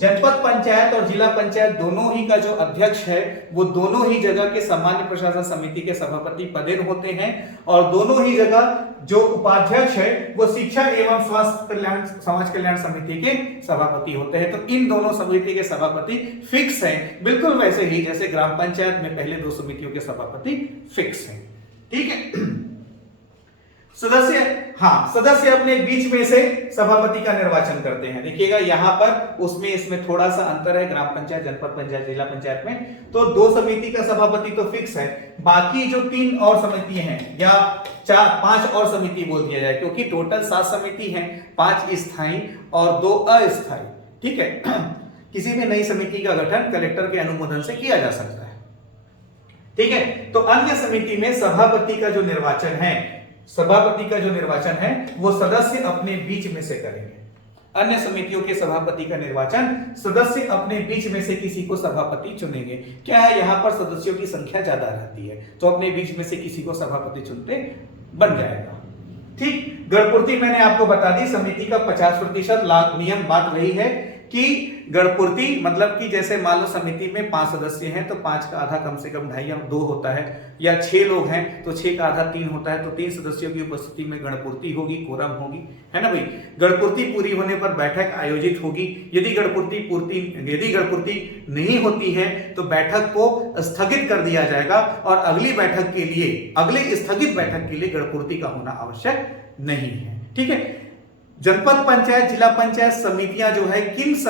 जनपद पंचायत और जिला पंचायत दोनों ही का जो अध्यक्ष है वो दोनों ही जगह के सामान्य प्रशासन समिति के सभापति पदेन होते हैं, और दोनों ही जगह जो उपाध्यक्ष है वो शिक्षा एवं स्वास्थ्य कल्याण समाज कल्याण समिति के सभापति होते हैं। तो इन दोनों समिति के सभापति फिक्स हैं, बिल्कुल वैसे ही जैसे ग्राम पंचायत में पहले 2 समितियों के सभापति फिक्स हैं। ठीक है, सदस्य अपने बीच में से सभापति का निर्वाचन करते हैं। देखिएगा यहाँ पर इसमें थोड़ा सा अंतर है ग्राम पंचायत, जनपद पंचायत, जिला पंचायत में। तो 2 समिति का सभापति तो फिक्स है, बाकी जो 3 और समिति हैं या 5 और समिति बोल दिया जाए, क्योंकि टोटल 7 समिति हैं, 5 स्थायी और 2 अस्थायी। ठीक है, किसी भी नई समिति का गठन कलेक्टर के अनुमोदन से किया जा सकता है। ठीक है, तो अन्य समिति में सभापति का जो निर्वाचन है वो सदस्य अपने बीच में से करेंगे। अन्य समितियों के सभापति का निर्वाचन सदस्य अपने बीच में से किसी को सभापति चुनेंगे। क्या है, यहाँ पर सदस्यों की संख्या ज्यादा रहती है तो अपने बीच में से किसी को सभापति चुनते बन जाएगा। ठीक, गणपूर्ति मैंने आपको बता दी, समिति का 50% नियम बात वही है कि गणपूर्ति मतलब कि जैसे मान लो समिति में 5 सदस्य हैं तो 5 का आधा कम से कम 2.5 या 2 होता है, या 6 लोग हैं तो 6 का आधा 3 होता है, तो 3 सदस्यों की उपस्थिति में गणपूर्ति होगी, कोरम होगी, है ना भाई। गणपूर्ति पूरी होने पर बैठक आयोजित होगी। यदि गणपूर्ति नहीं होती है तो बैठक को स्थगित कर दिया जाएगा और अगली स्थगित बैठक के लिए गणपूर्ति का होना आवश्यक नहीं है। ठीक है, जनपद पंचायत जिला पंचायत समितियां जो है किस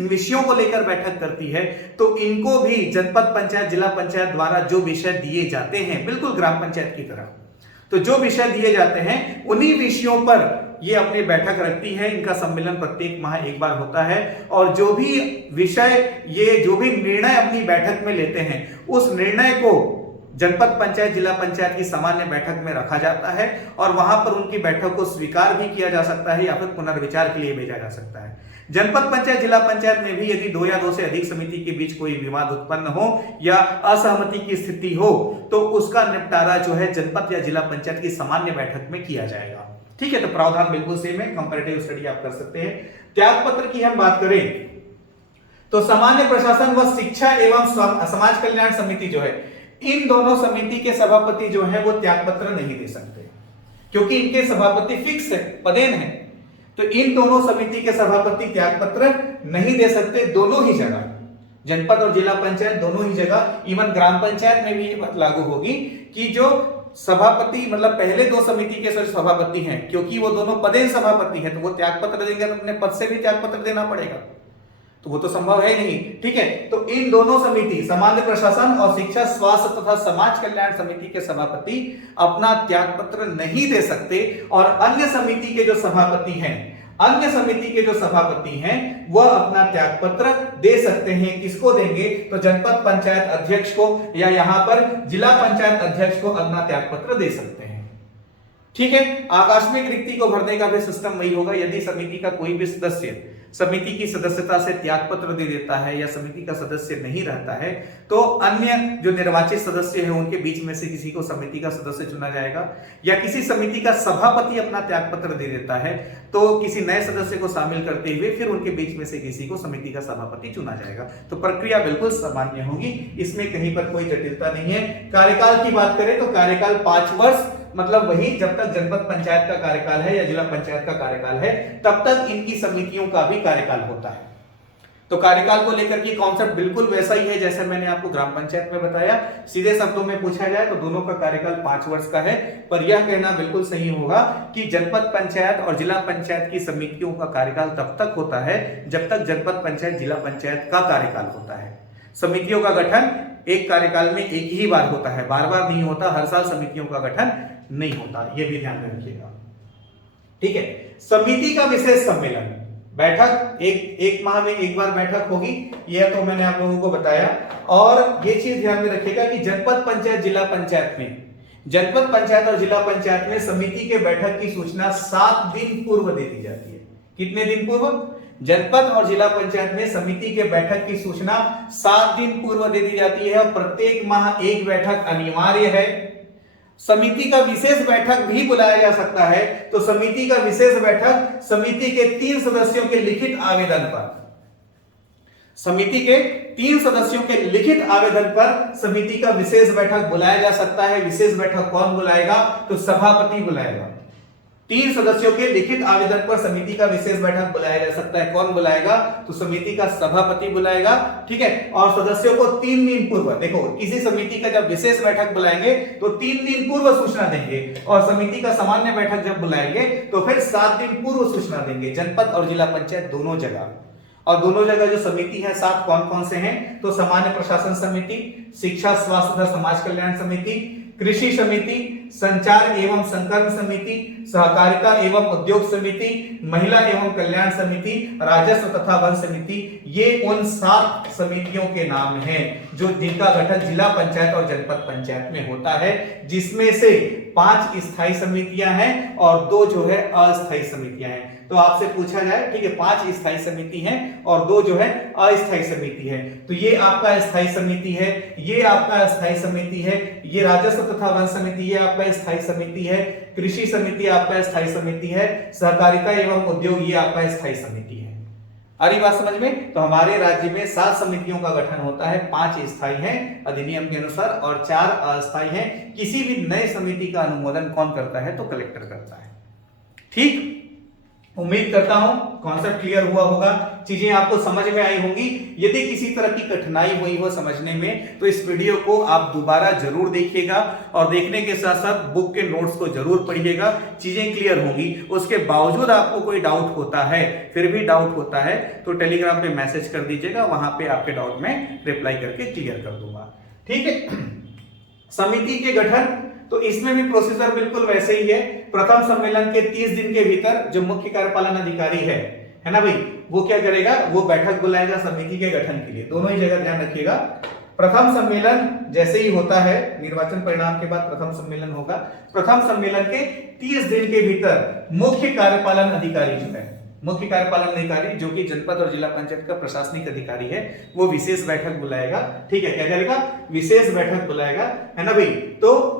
विषयों को लेकर बैठक करती है, तो इनको भी जनपद पंचायत जिला पंचायत द्वारा जो विषय दिए जाते हैं बिल्कुल ग्राम पंचायत की तरह, तो जो विषय दिए जाते हैं उन्हीं विषयों पर ये अपनी बैठक रखती है। इनका सम्मेलन प्रत्येक माह एक बार होता है, और जो भी निर्णय अपनी बैठक में लेते हैं उस निर्णय को जनपद पंचायत जिला पंचायत की सामान्य बैठक में रखा जाता है, और वहां पर उनकी बैठक को स्वीकार भी किया जा सकता है या फिर पुनर्विचार के लिए भेजा जा सकता है। जनपद पंचायत जिला पंचायत में भी यदि 2 या 2 से अधिक समिति के बीच कोई विवाद उत्पन्न हो या असहमति की स्थिति हो तो उसका निपटारा जो है जनपद या जिला पंचायत की सामान्य बैठक में किया जाएगा। ठीक है, तो प्रावधान बिल्कुल सेम है, कंपैरेटिव स्टडी आप कर सकते हैं। त्याग पत्र की हम बात करें तो सामान्य प्रशासन व शिक्षा एवं समाज कल्याण समिति जो है, इन दोनों समिति के सभापति जो है वो त्यागपत्र नहीं दे सकते, क्योंकि इनके सभापति फिक्स है, पदेन है। तो इन दोनों समिति के सभापति त्यागपत्र नहीं दे सकते, दोनों ही जगह, जनपद और जिला पंचायत दोनों ही जगह। इवन ग्राम पंचायत में भी ये बात लागू होगी कि जो सभापति मतलब पहले दो समिति के सभापति हैं, क्योंकि वो दोनों पदेन सभापति हैं, तो वो त्यागपत्र देंगे तो अपने पद से भी त्यागपत्र देना पड़ेगा, तो वो तो संभव है नहीं। ठीक है, तो इन दोनों समिति, सामान्य प्रशासन और शिक्षा स्वास्थ्य तथा समाज कल्याण समिति के सभापति अपना त्यागपत्र नहीं दे सकते, और अन्य समिति के जो सभापति हैं, अन्य समिति के जो सभापति हैं वह अपना त्यागपत्र दे सकते हैं। किसको देंगे? तो जनपद पंचायत अध्यक्ष को, या यहां पर जिला पंचायत अध्यक्ष को अपना त्यागपत्र दे सकते हैं। ठीक है, आकस्मिक रिक्ति को भरने का भी सिस्टम वही होगा। यदि समिति का कोई भी सदस्य समिति की सदस्यता से त्यागपत्र दे देता है या समिति का सदस्य नहीं रहता है, तो अन्य जो निर्वाचित सदस्य हैं उनके बीच में से किसी को समिति का सदस्य चुना जाएगा, या किसी समिति का सभापति अपना त्यागपत्र दे देता है तो किसी नए सदस्य को शामिल करते हुए फिर उनके बीच में से किसी को समिति का सभापति चुना जाएगा। तो प्रक्रिया बिल्कुल सामान्य होगी, इसमें कहीं पर कोई जटिलता नहीं है। कार्यकाल की बात करें तो कार्यकाल 5 वर्ष, मतलब वही जब तक जनपद पंचायत का कार्यकाल है या जिला पंचायत का कार्यकाल है तब तक इनकी समितियों का भी कार्यकाल होता है। तो कार्यकाल को लेकर के कॉन्सेप्ट बिल्कुल वैसा ही है जैसे मैंने आपको ग्राम पंचायत में बताया। सीधे शब्दों में पूछा जाए तो दोनों का कार्यकाल 5 वर्ष का है, पर यह कहना बिल्कुल सही होगा कि जनपद पंचायत और जिला पंचायत की समितियों का कार्यकाल तब तक होता है जब तक जनपद पंचायत जिला पंचायत का कार्यकाल होता है। समितियों का गठन एक कार्यकाल में एक ही बार होता है, बार बार नहीं होता, हर साल समितियों का गठन नहीं होता, यह भी ध्यान में रखिएगा। ठीक है, समिति का विशेष सम्मेलन, बैठक एक माह में एक बार बैठक होगी, यह तो मैंने आप लोगों को बताया। और ये चीज ध्यान में रखिएगा कि जनपद पंचायत जिला पंचायत में, जनपद पंचायत और जिला पंचायत में समिति के बैठक की सूचना 7 दिन पूर्व दे दी जाती है। कितने दिन पूर्व? जनपद और जिला पंचायत में समिति के बैठक की सूचना 7 दिन पूर्व दे दी जाती है, और प्रत्येक माह एक बैठक अनिवार्य है। समिति का विशेष बैठक भी बुलाया जा सकता है, तो समिति का विशेष बैठक समिति के 3 सदस्यों के लिखित आवेदन पर, समिति के 3 सदस्यों के लिखित आवेदन पर समिति का विशेष बैठक बुलाया जा सकता है। विशेष बैठक कौन बुलाएगा? तो सभापति बुलाएगा। 3 सदस्यों के लिखित आवेदन पर समिति का विशेष बैठक बुलाया जा सकता है, कौन बुलाएगा? तो समिति का सभापति बुलाएगा। ठीक है, और सदस्यों को 3 दिन पूर्व, देखो किसी समिति का जब विशेष बैठक बुलाएंगे तो 3 दिन पूर्व सूचना देंगे, और समिति का सामान्य बैठक जब बुलाएंगे तो फिर 7 दिन पूर्व सूचना देंगे, जनपद और जिला पंचायत दोनों जगह। और दोनों जगह जो समिति है 7 कौन कौन से हैं? तो सामान्य प्रशासन समिति, शिक्षा स्वास्थ्य तथा समाज कल्याण समिति, कृषि समिति, संचार एवं संकर्म समिति, सहकारिता एवं उद्योग समिति, महिला एवं कल्याण समिति, राजस्व तथा वन समिति, ये उन 7 समितियों के नाम हैं जो जिनका गठन जिला पंचायत और जनपद पंचायत में होता है, जिसमें से 5 स्थायी समितियां हैं और 2 जो है अस्थायी समितियां हैं। तो आपसे पूछा जाए, ठीक है, 5 स्थायी समिति हैं और 2 जो है अस्थायी समिति है, तो ये आपका स्थायी समिति है, ये आपका स्थायी समिति है, ये राजस्व तथा वन समिति ये आपका स्थायी समिति है, कृषि समिति आपका स्थायी समिति है, सहकारिता एवं उद्योग ये आपका स्थायी समिति है। आ रही बात समझ में? तो हमारे राज्य में 7 समितियों का गठन होता है, 5 स्थायी हैं अधिनियम के अनुसार और 4 अस्थायी हैं। किसी भी नए समिति का अनुमोदन कौन करता है? तो कलेक्टर करता है। ठीक, उम्मीद करता हूं कॉन्सेप्ट क्लियर हुआ होगा, चीजें आपको समझ में आई होंगी। यदि किसी तरह की कठिनाई हुई हो समझने में तो इस वीडियो को आप दोबारा जरूर देखिएगा, और देखने के साथ साथ बुक के नोट्स को जरूर पढ़िएगा, चीजें क्लियर होंगी। उसके बावजूद आपको कोई डाउट होता है, फिर भी डाउट होता है तो टेलीग्राम पे मैसेज कर दीजिएगा, वहां पे आपके डाउट में रिप्लाई करके क्लियर कर दूंगा। ठीक है, समिति के गठन तो इसमें भी प्रोसीजर बिल्कुल वैसे ही है। प्रथम सम्मेलन के 30 दिन के भीतर जो मुख्य कार्यपालन अधिकारी है ना भाई, वो क्या करेगा? वो बैठक बुलाएगा समिति के गठन के लिए। दोनों ही जगह ध्यान रखिएगा, प्रथम सम्मेलन जैसे ही होता है, निर्वाचन परिणाम के बाद प्रथम सम्मेलन होगा, प्रथम सम्मेलन के 30 दिन के भीतर मुख्य कार्यपालन अधिकारी जो है, मुख्य कार्यपालन अधिकारी जो कि जनपद और जिला पंचायत का प्रशासनिक अधिकारी है, वो विशेष बैठक बुलाएगा। ठीक है, क्या करेगा? विशेष बैठक बुलाएगा, है ना भाई। तो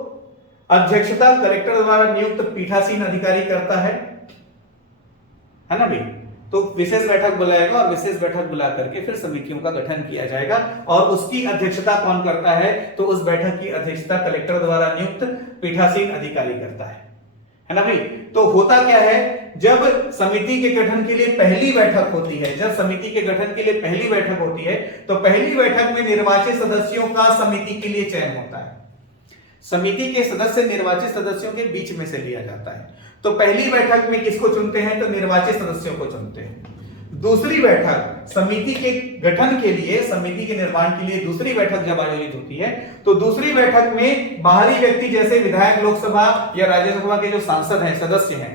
अध्यक्षता कलेक्टर द्वारा नियुक्त पीठासीन अधिकारी करता है ना भाई। तो विशेष बैठक बुलाएगा और विशेष बैठक बुला करके फिर समितियों का गठन किया जाएगा। और उसकी अध्यक्षता कौन करता है? तो उस बैठक की अध्यक्षता कलेक्टर द्वारा नियुक्त पीठासीन अधिकारी करता है ना भाई। तो होता क्या है, जब समिति के गठन के लिए पहली बैठक होती है, जब समिति के गठन के लिए पहली बैठक होती है, तो पहली बैठक में निर्वाचित सदस्यों का समिति के लिए चयन होता है। समिति के सदस्य निर्वाचित सदस्यों के बीच में से लिया जाता है। तो पहली बैठक में किसको चुनते हैं? तो निर्वाचित सदस्यों को चुनते हैं। दूसरी बैठक समिति के गठन के लिए, समिति के निर्माण के लिए दूसरी बैठक जब आयोजित होती है, तो दूसरी बैठक में बाहरी व्यक्ति जैसे विधायक, लोकसभा या राज्यसभा के जो सांसद हैं, सदस्य हैं,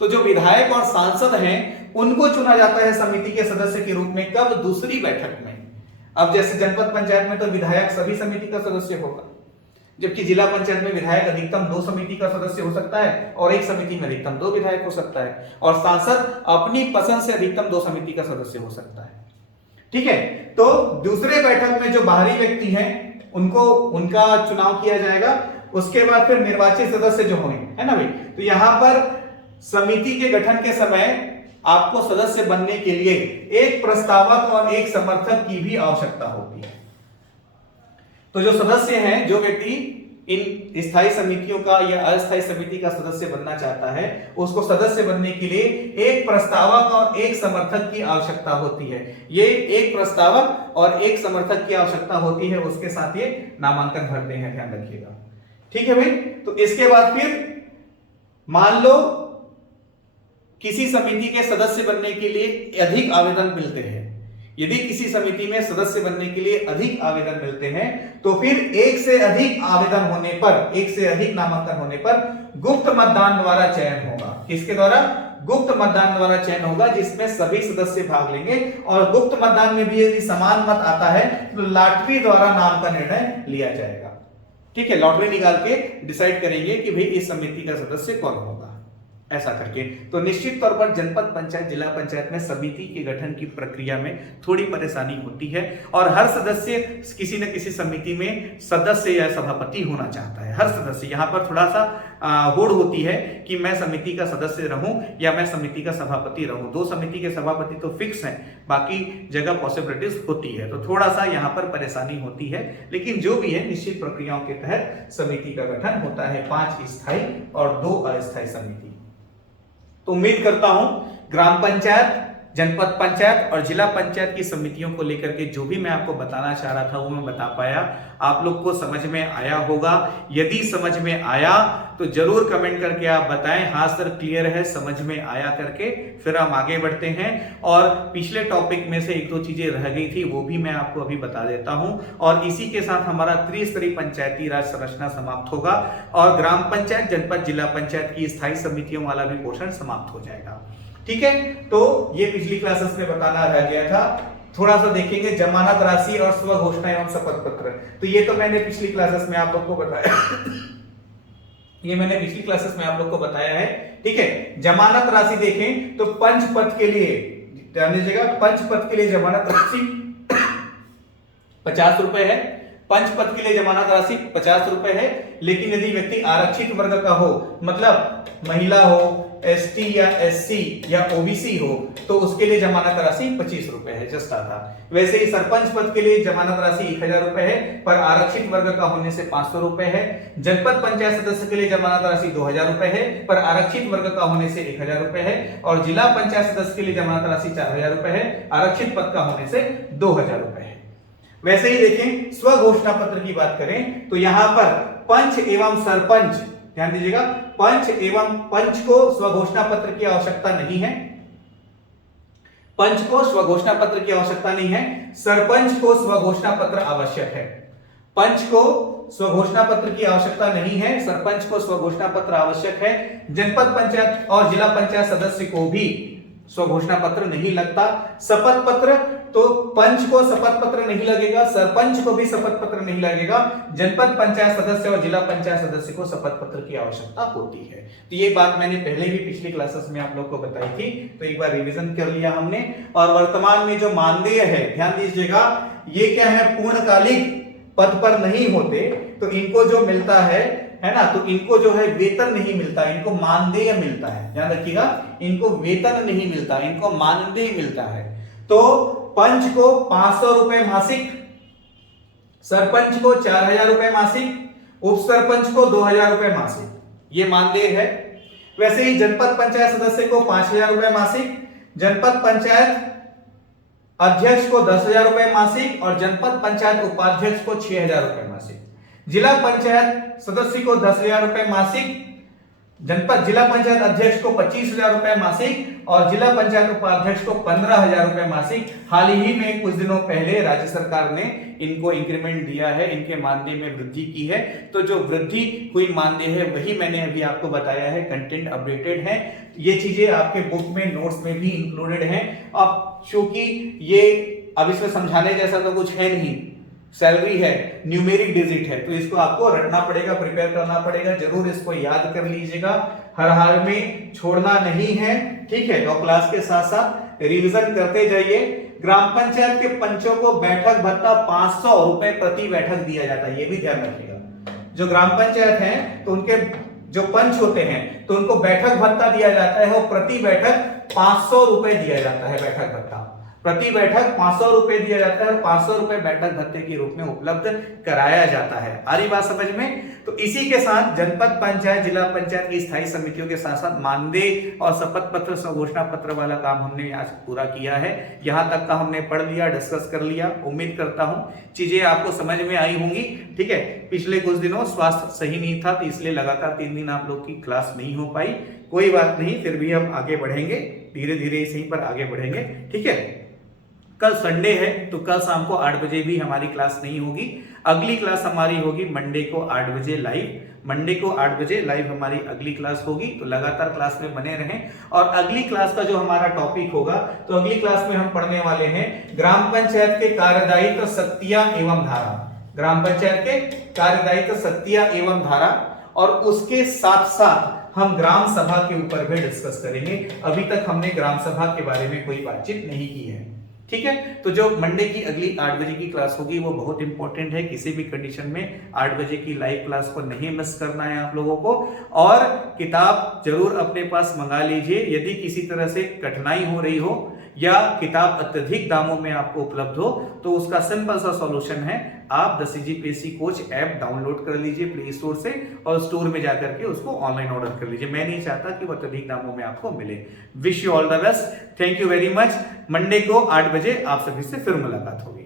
तो जो विधायक और सांसद हैं उनको चुना जाता है समिति के सदस्य के रूप में। कब? दूसरी बैठक में। अब जैसे जनपद पंचायत में तो विधायक सभी समिति का सदस्य होगा, जबकि जिला पंचायत में विधायक अधिकतम 2 समिति का सदस्य हो सकता है और एक समिति में अधिकतम 2 विधायक हो सकता है, और सांसद अपनी पसंद से अधिकतम 2 समिति का सदस्य हो सकता है। ठीक है, तो दूसरे बैठक में जो बाहरी व्यक्ति हैं उनको, उनका चुनाव किया जाएगा। उसके बाद फिर निर्वाचित सदस्य जो होंगे, है ना भाई। तो यहां पर समिति के गठन के समय आपको सदस्य बनने के लिए एक प्रस्तावक और एक समर्थक की भी आवश्यकता होती है। तो जो सदस्य हैं, जो व्यक्ति इन स्थायी समितियों का या अस्थायी समिति का सदस्य बनना चाहता है, उसको सदस्य बनने के लिए एक प्रस्तावक और एक समर्थक की आवश्यकता होती है। ये एक प्रस्तावक और एक समर्थक की आवश्यकता होती है, उसके साथ ये नामांकन भरते हैं, ध्यान रखिएगा। ठीक है भाई। तो इसके बाद फिर मान लो किसी समिति के सदस्य बनने के लिए अधिक आवेदन मिलते हैं। यदि किसी समिति में सदस्य बनने के लिए अधिक आवेदन मिलते हैं, तो फिर एक से अधिक आवेदन होने पर, एक से अधिक नामांकन होने पर गुप्त मतदान द्वारा चयन होगा। किसके द्वारा? गुप्त मतदान द्वारा चयन होगा, जिसमें सभी सदस्य भाग लेंगे। और गुप्त मतदान में भी यदि समान मत आता है तो लॉटरी द्वारा नाम का निर्णय लिया जाएगा। ठीक है, लॉटरी निकाल के डिसाइड करेंगे कि भाई इस समिति का सदस्य कौन होगा, ऐसा करके। तो निश्चित तौर पर जनपद पंचायत, जिला पंचायत में समिति के गठन की प्रक्रिया में थोड़ी परेशानी होती है, और हर सदस्य किसी न किसी समिति में सदस्य या सभापति होना चाहता है। हर सदस्य यहाँ पर थोड़ा सा होड़ होती है कि मैं समिति का सदस्य रहूं या मैं समिति का सभापति रहूं। 2 समिति के सभापति तो फिक्स हैं, बाकी जगह पॉसिबिलिटीज होती है, तो थोड़ा सा यहाँ पर परेशानी होती है। लेकिन जो भी है, निश्चित प्रक्रियाओं के तहत समिति का गठन होता है। 5 स्थायी और 2 अस्थायी समिति। तो उम्मीद करता हूं ग्राम पंचायत, जनपद पंचायत और जिला पंचायत की समितियों को लेकर के जो भी मैं आपको बताना चाह रहा था वो मैं बता पाया। आप लोग को समझ में आया होगा। यदि समझ में आया तो जरूर कमेंट करके आप बताएं, हाँ सर क्लियर है, समझ में आया करके। फिर हम आगे बढ़ते हैं, और पिछले टॉपिक में से 1-2 चीजें रह गई थी, वो भी मैं आपको अभी बता देता हूं। और इसी के साथ हमारा त्रिस्तरीय पंचायती राज संरचना समाप्त होगा, और ग्राम पंचायत, जनपद, जिला पंचायत की स्थायी समितियों वाला भी पोर्शन समाप्त हो जाएगा। ठीक है, तो ये पिछली क्लासेस में बताना रह गया था। थोड़ा सा देखेंगे जमानत राशि और स्व घोषणा एवं शपथ पत्र। तो ये तो मैंने पिछली क्लासेस में आप लोग को बताया ये मैंने पिछली क्लासेस में आप लोग को बताया है। ठीक है, जमानत राशि देखें तो पंच पद के लिए, ध्यान दीजिएगा, पंच पद के लिए जमानत राशि 50 रुपए है। पंच पद के लिए जमानत राशि 50 रुपए है। लेकिन यदि व्यक्ति आरक्षित वर्ग का हो, मतलब महिला हो, एसटी या एससी या ओबीसी हो, तो उसके लिए जमानत राशि 25 रुपए है, जस्ट था। वैसे ही सरपंच पद के लिए जमानत राशि 1000 रुपए है, पर आरक्षित वर्ग का होने से 500 रुपए है। जनपद पंचायत सदस्य के लिए जमानत राशि 2000 रुपए है, पर आरक्षित वर्ग का होने से 1000 रुपए है। और जिला पंचायत सदस्य के लिए जमानत राशि 4000 रुपए है, आरक्षित पद का होने से 2000 रुपए है। वैसे ही देखें, स्व घोषणा पत्र की बात करें तो यहां पर पंच एवं सरपंच, ध्यान दीजिएगा, पंच को स्व घोषणा पत्र की आवश्यकता नहीं है। पंच को स्व घोषणा पत्र की आवश्यकता नहीं है, सरपंच को स्व घोषणा पत्र आवश्यक है। पंच को स्व घोषणा पत्र की आवश्यकता नहीं है, सरपंच को स्व घोषणा पत्र आवश्यक है। जनपद पंचायत और जिला पंचायत सदस्य को भी स्व घोषणा पत्र नहीं लगता। शपथ पत्र, तो पंच को शपथ पत्र नहीं लगेगा, सरपंच को भी शपथ पत्र नहीं लगेगा। जनपद पंचायत सदस्य और जिला पंचायत सदस्य को शपथ पत्र की आवश्यकता होती है। तो ये बात मैंने पहले भी पिछली क्लासेस में आप लोग को बताई थी, तो एक बार रिवीजन कर लिया हमने। और वर्तमान में जो मानदेय है, ध्यान दीजिएगा, ये क्या है, पूर्णकालिक पद पर नहीं होते, तो इनको जो मिलता है है ना, तो इनको जो है वेतन नहीं मिलता, इनको मानदेय मिलता है। ध्यान रखिएगा, इनको वेतन नहीं मिलता, इनको मानदेय मिलता है। तो पंच को 500 रुपए मासिक, सरपंच को 4000 रुपए मासिक, उप सरपंच को 2000 रुपए मासिक, ये मानदेय है। वैसे ही जनपद पंचायत सदस्य को 5000 रुपए मासिक, जनपद पंचायत अध्यक्ष को 10,000 रुपए मासिक और जनपद पंचायत उपाध्यक्ष को 6,000 रुपए मासिक, जिला पंचायत सदस्य को 10,000 रुपए मासिक, जिला पंचायत अध्यक्ष को 25,000 रुपए मासिक और जिला पंचायत उपाध्यक्ष को 15,000 रुपए मासिक। हाल ही में कुछ दिनों पहले राज्य सरकार ने इनको इंक्रीमेंट दिया है, इनके मानदेय में वृद्धि की है। तो जो वृद्धि हुई मानदेय है वही मैंने अभी आपको बताया है, कंटेंट अपडेटेड है, ये चीजें आपके बुक में नोट्स में भी इंक्लूडेड हैं। अब चूंकि ये अब इसमें समझाने जैसा तो कुछ है नहीं, सैलरी है, न्यूमेरिक डिजिट है, तो इसको आपको रटना पड़ेगा, प्रिपेयर करना पड़ेगा, जरूर इसको याद कर लीजिएगा, हर हाल में छोड़ना नहीं है, ठीक है। और क्लास के साथ साथ रिवीजन करते जाइए। ग्राम पंचायत के पंचों को बैठक भत्ता 500 रुपए प्रति बैठक दिया जाता है, ये भी ध्यान रखिएगा। जो ग्राम पंचायत है तो उनके जो पंच होते हैं तो उनको बैठक भत्ता दिया जाता है और प्रति बैठक 500 रुपए दिया जाता है, बैठक भत्ता प्रति बैठक 500 रुपए दिया जाता है और 500 रुपए बैठक भत्ते के रूप में उपलब्ध कराया जाता है। आ रही बात समझ में? तो इसी के साथ जनपद पंचायत, जिला पंचायत की स्थायी समितियों के साथ साथ मानदेय और शपथ पत्र, स्वघोषणा पत्र वाला काम हमने आज पूरा किया है। यहाँ तक का हमने पढ़ लिया, डिस्कस कर लिया। उम्मीद करता हूँ चीजें आपको समझ में आई होंगी, ठीक है। पिछले कुछ दिनों स्वास्थ्य सही नहीं था तो इसलिए लगातार 3 दिन आप लोग की क्लास नहीं हो पाई, कोई बात नहीं, फिर भी हम आगे बढ़ेंगे, धीरे धीरे इसी पर आगे बढ़ेंगे, ठीक है। कल संडे है तो कल शाम को 8 बजे भी हमारी क्लास नहीं होगी। अगली क्लास हमारी होगी मंडे को 8 बजे लाइव, मंडे को 8 बजे लाइव हमारी अगली क्लास होगी। तो लगातार क्लास में बने रहें। और अगली क्लास का जो हमारा टॉपिक होगा, तो अगली क्लास में हम पढ़ने वाले हैं ग्राम पंचायत के कार्यदायित्व, शक्तियां एवं धारा, ग्राम पंचायत के कार्यदायित्व, शक्तियां एवं धारा, और उसके साथ साथ हम ग्राम सभा के ऊपर भी डिस्कस करेंगे। अभी तक हमने ग्राम सभा के बारे में कोई बातचीत नहीं की है, ठीक है। तो जो मंडे की अगली 8 बजे की क्लास होगी वो बहुत इंपॉर्टेंट है, किसी भी कंडीशन में 8 बजे की लाइव क्लास को नहीं मिस करना है आप लोगों को। और किताब जरूर अपने पास मंगा लीजिए, यदि किसी तरह से कठिनाई हो रही हो या किताब अत्यधिक दामों में आपको उपलब्ध हो तो उसका सिंपल सा सॉल्यूशन है, आप the CGPSC coach app download कर लीजिए प्ले स्टोर से और स्टोर में जाकर के उसको ऑनलाइन ऑर्डर कर लीजिए। मैं नहीं चाहता कि वो अत्यधिक दामों में आपको मिले। Wish you all the best, thank you very much. Monday को 8 बजे आप सभी से फिर मुलाकात होगी।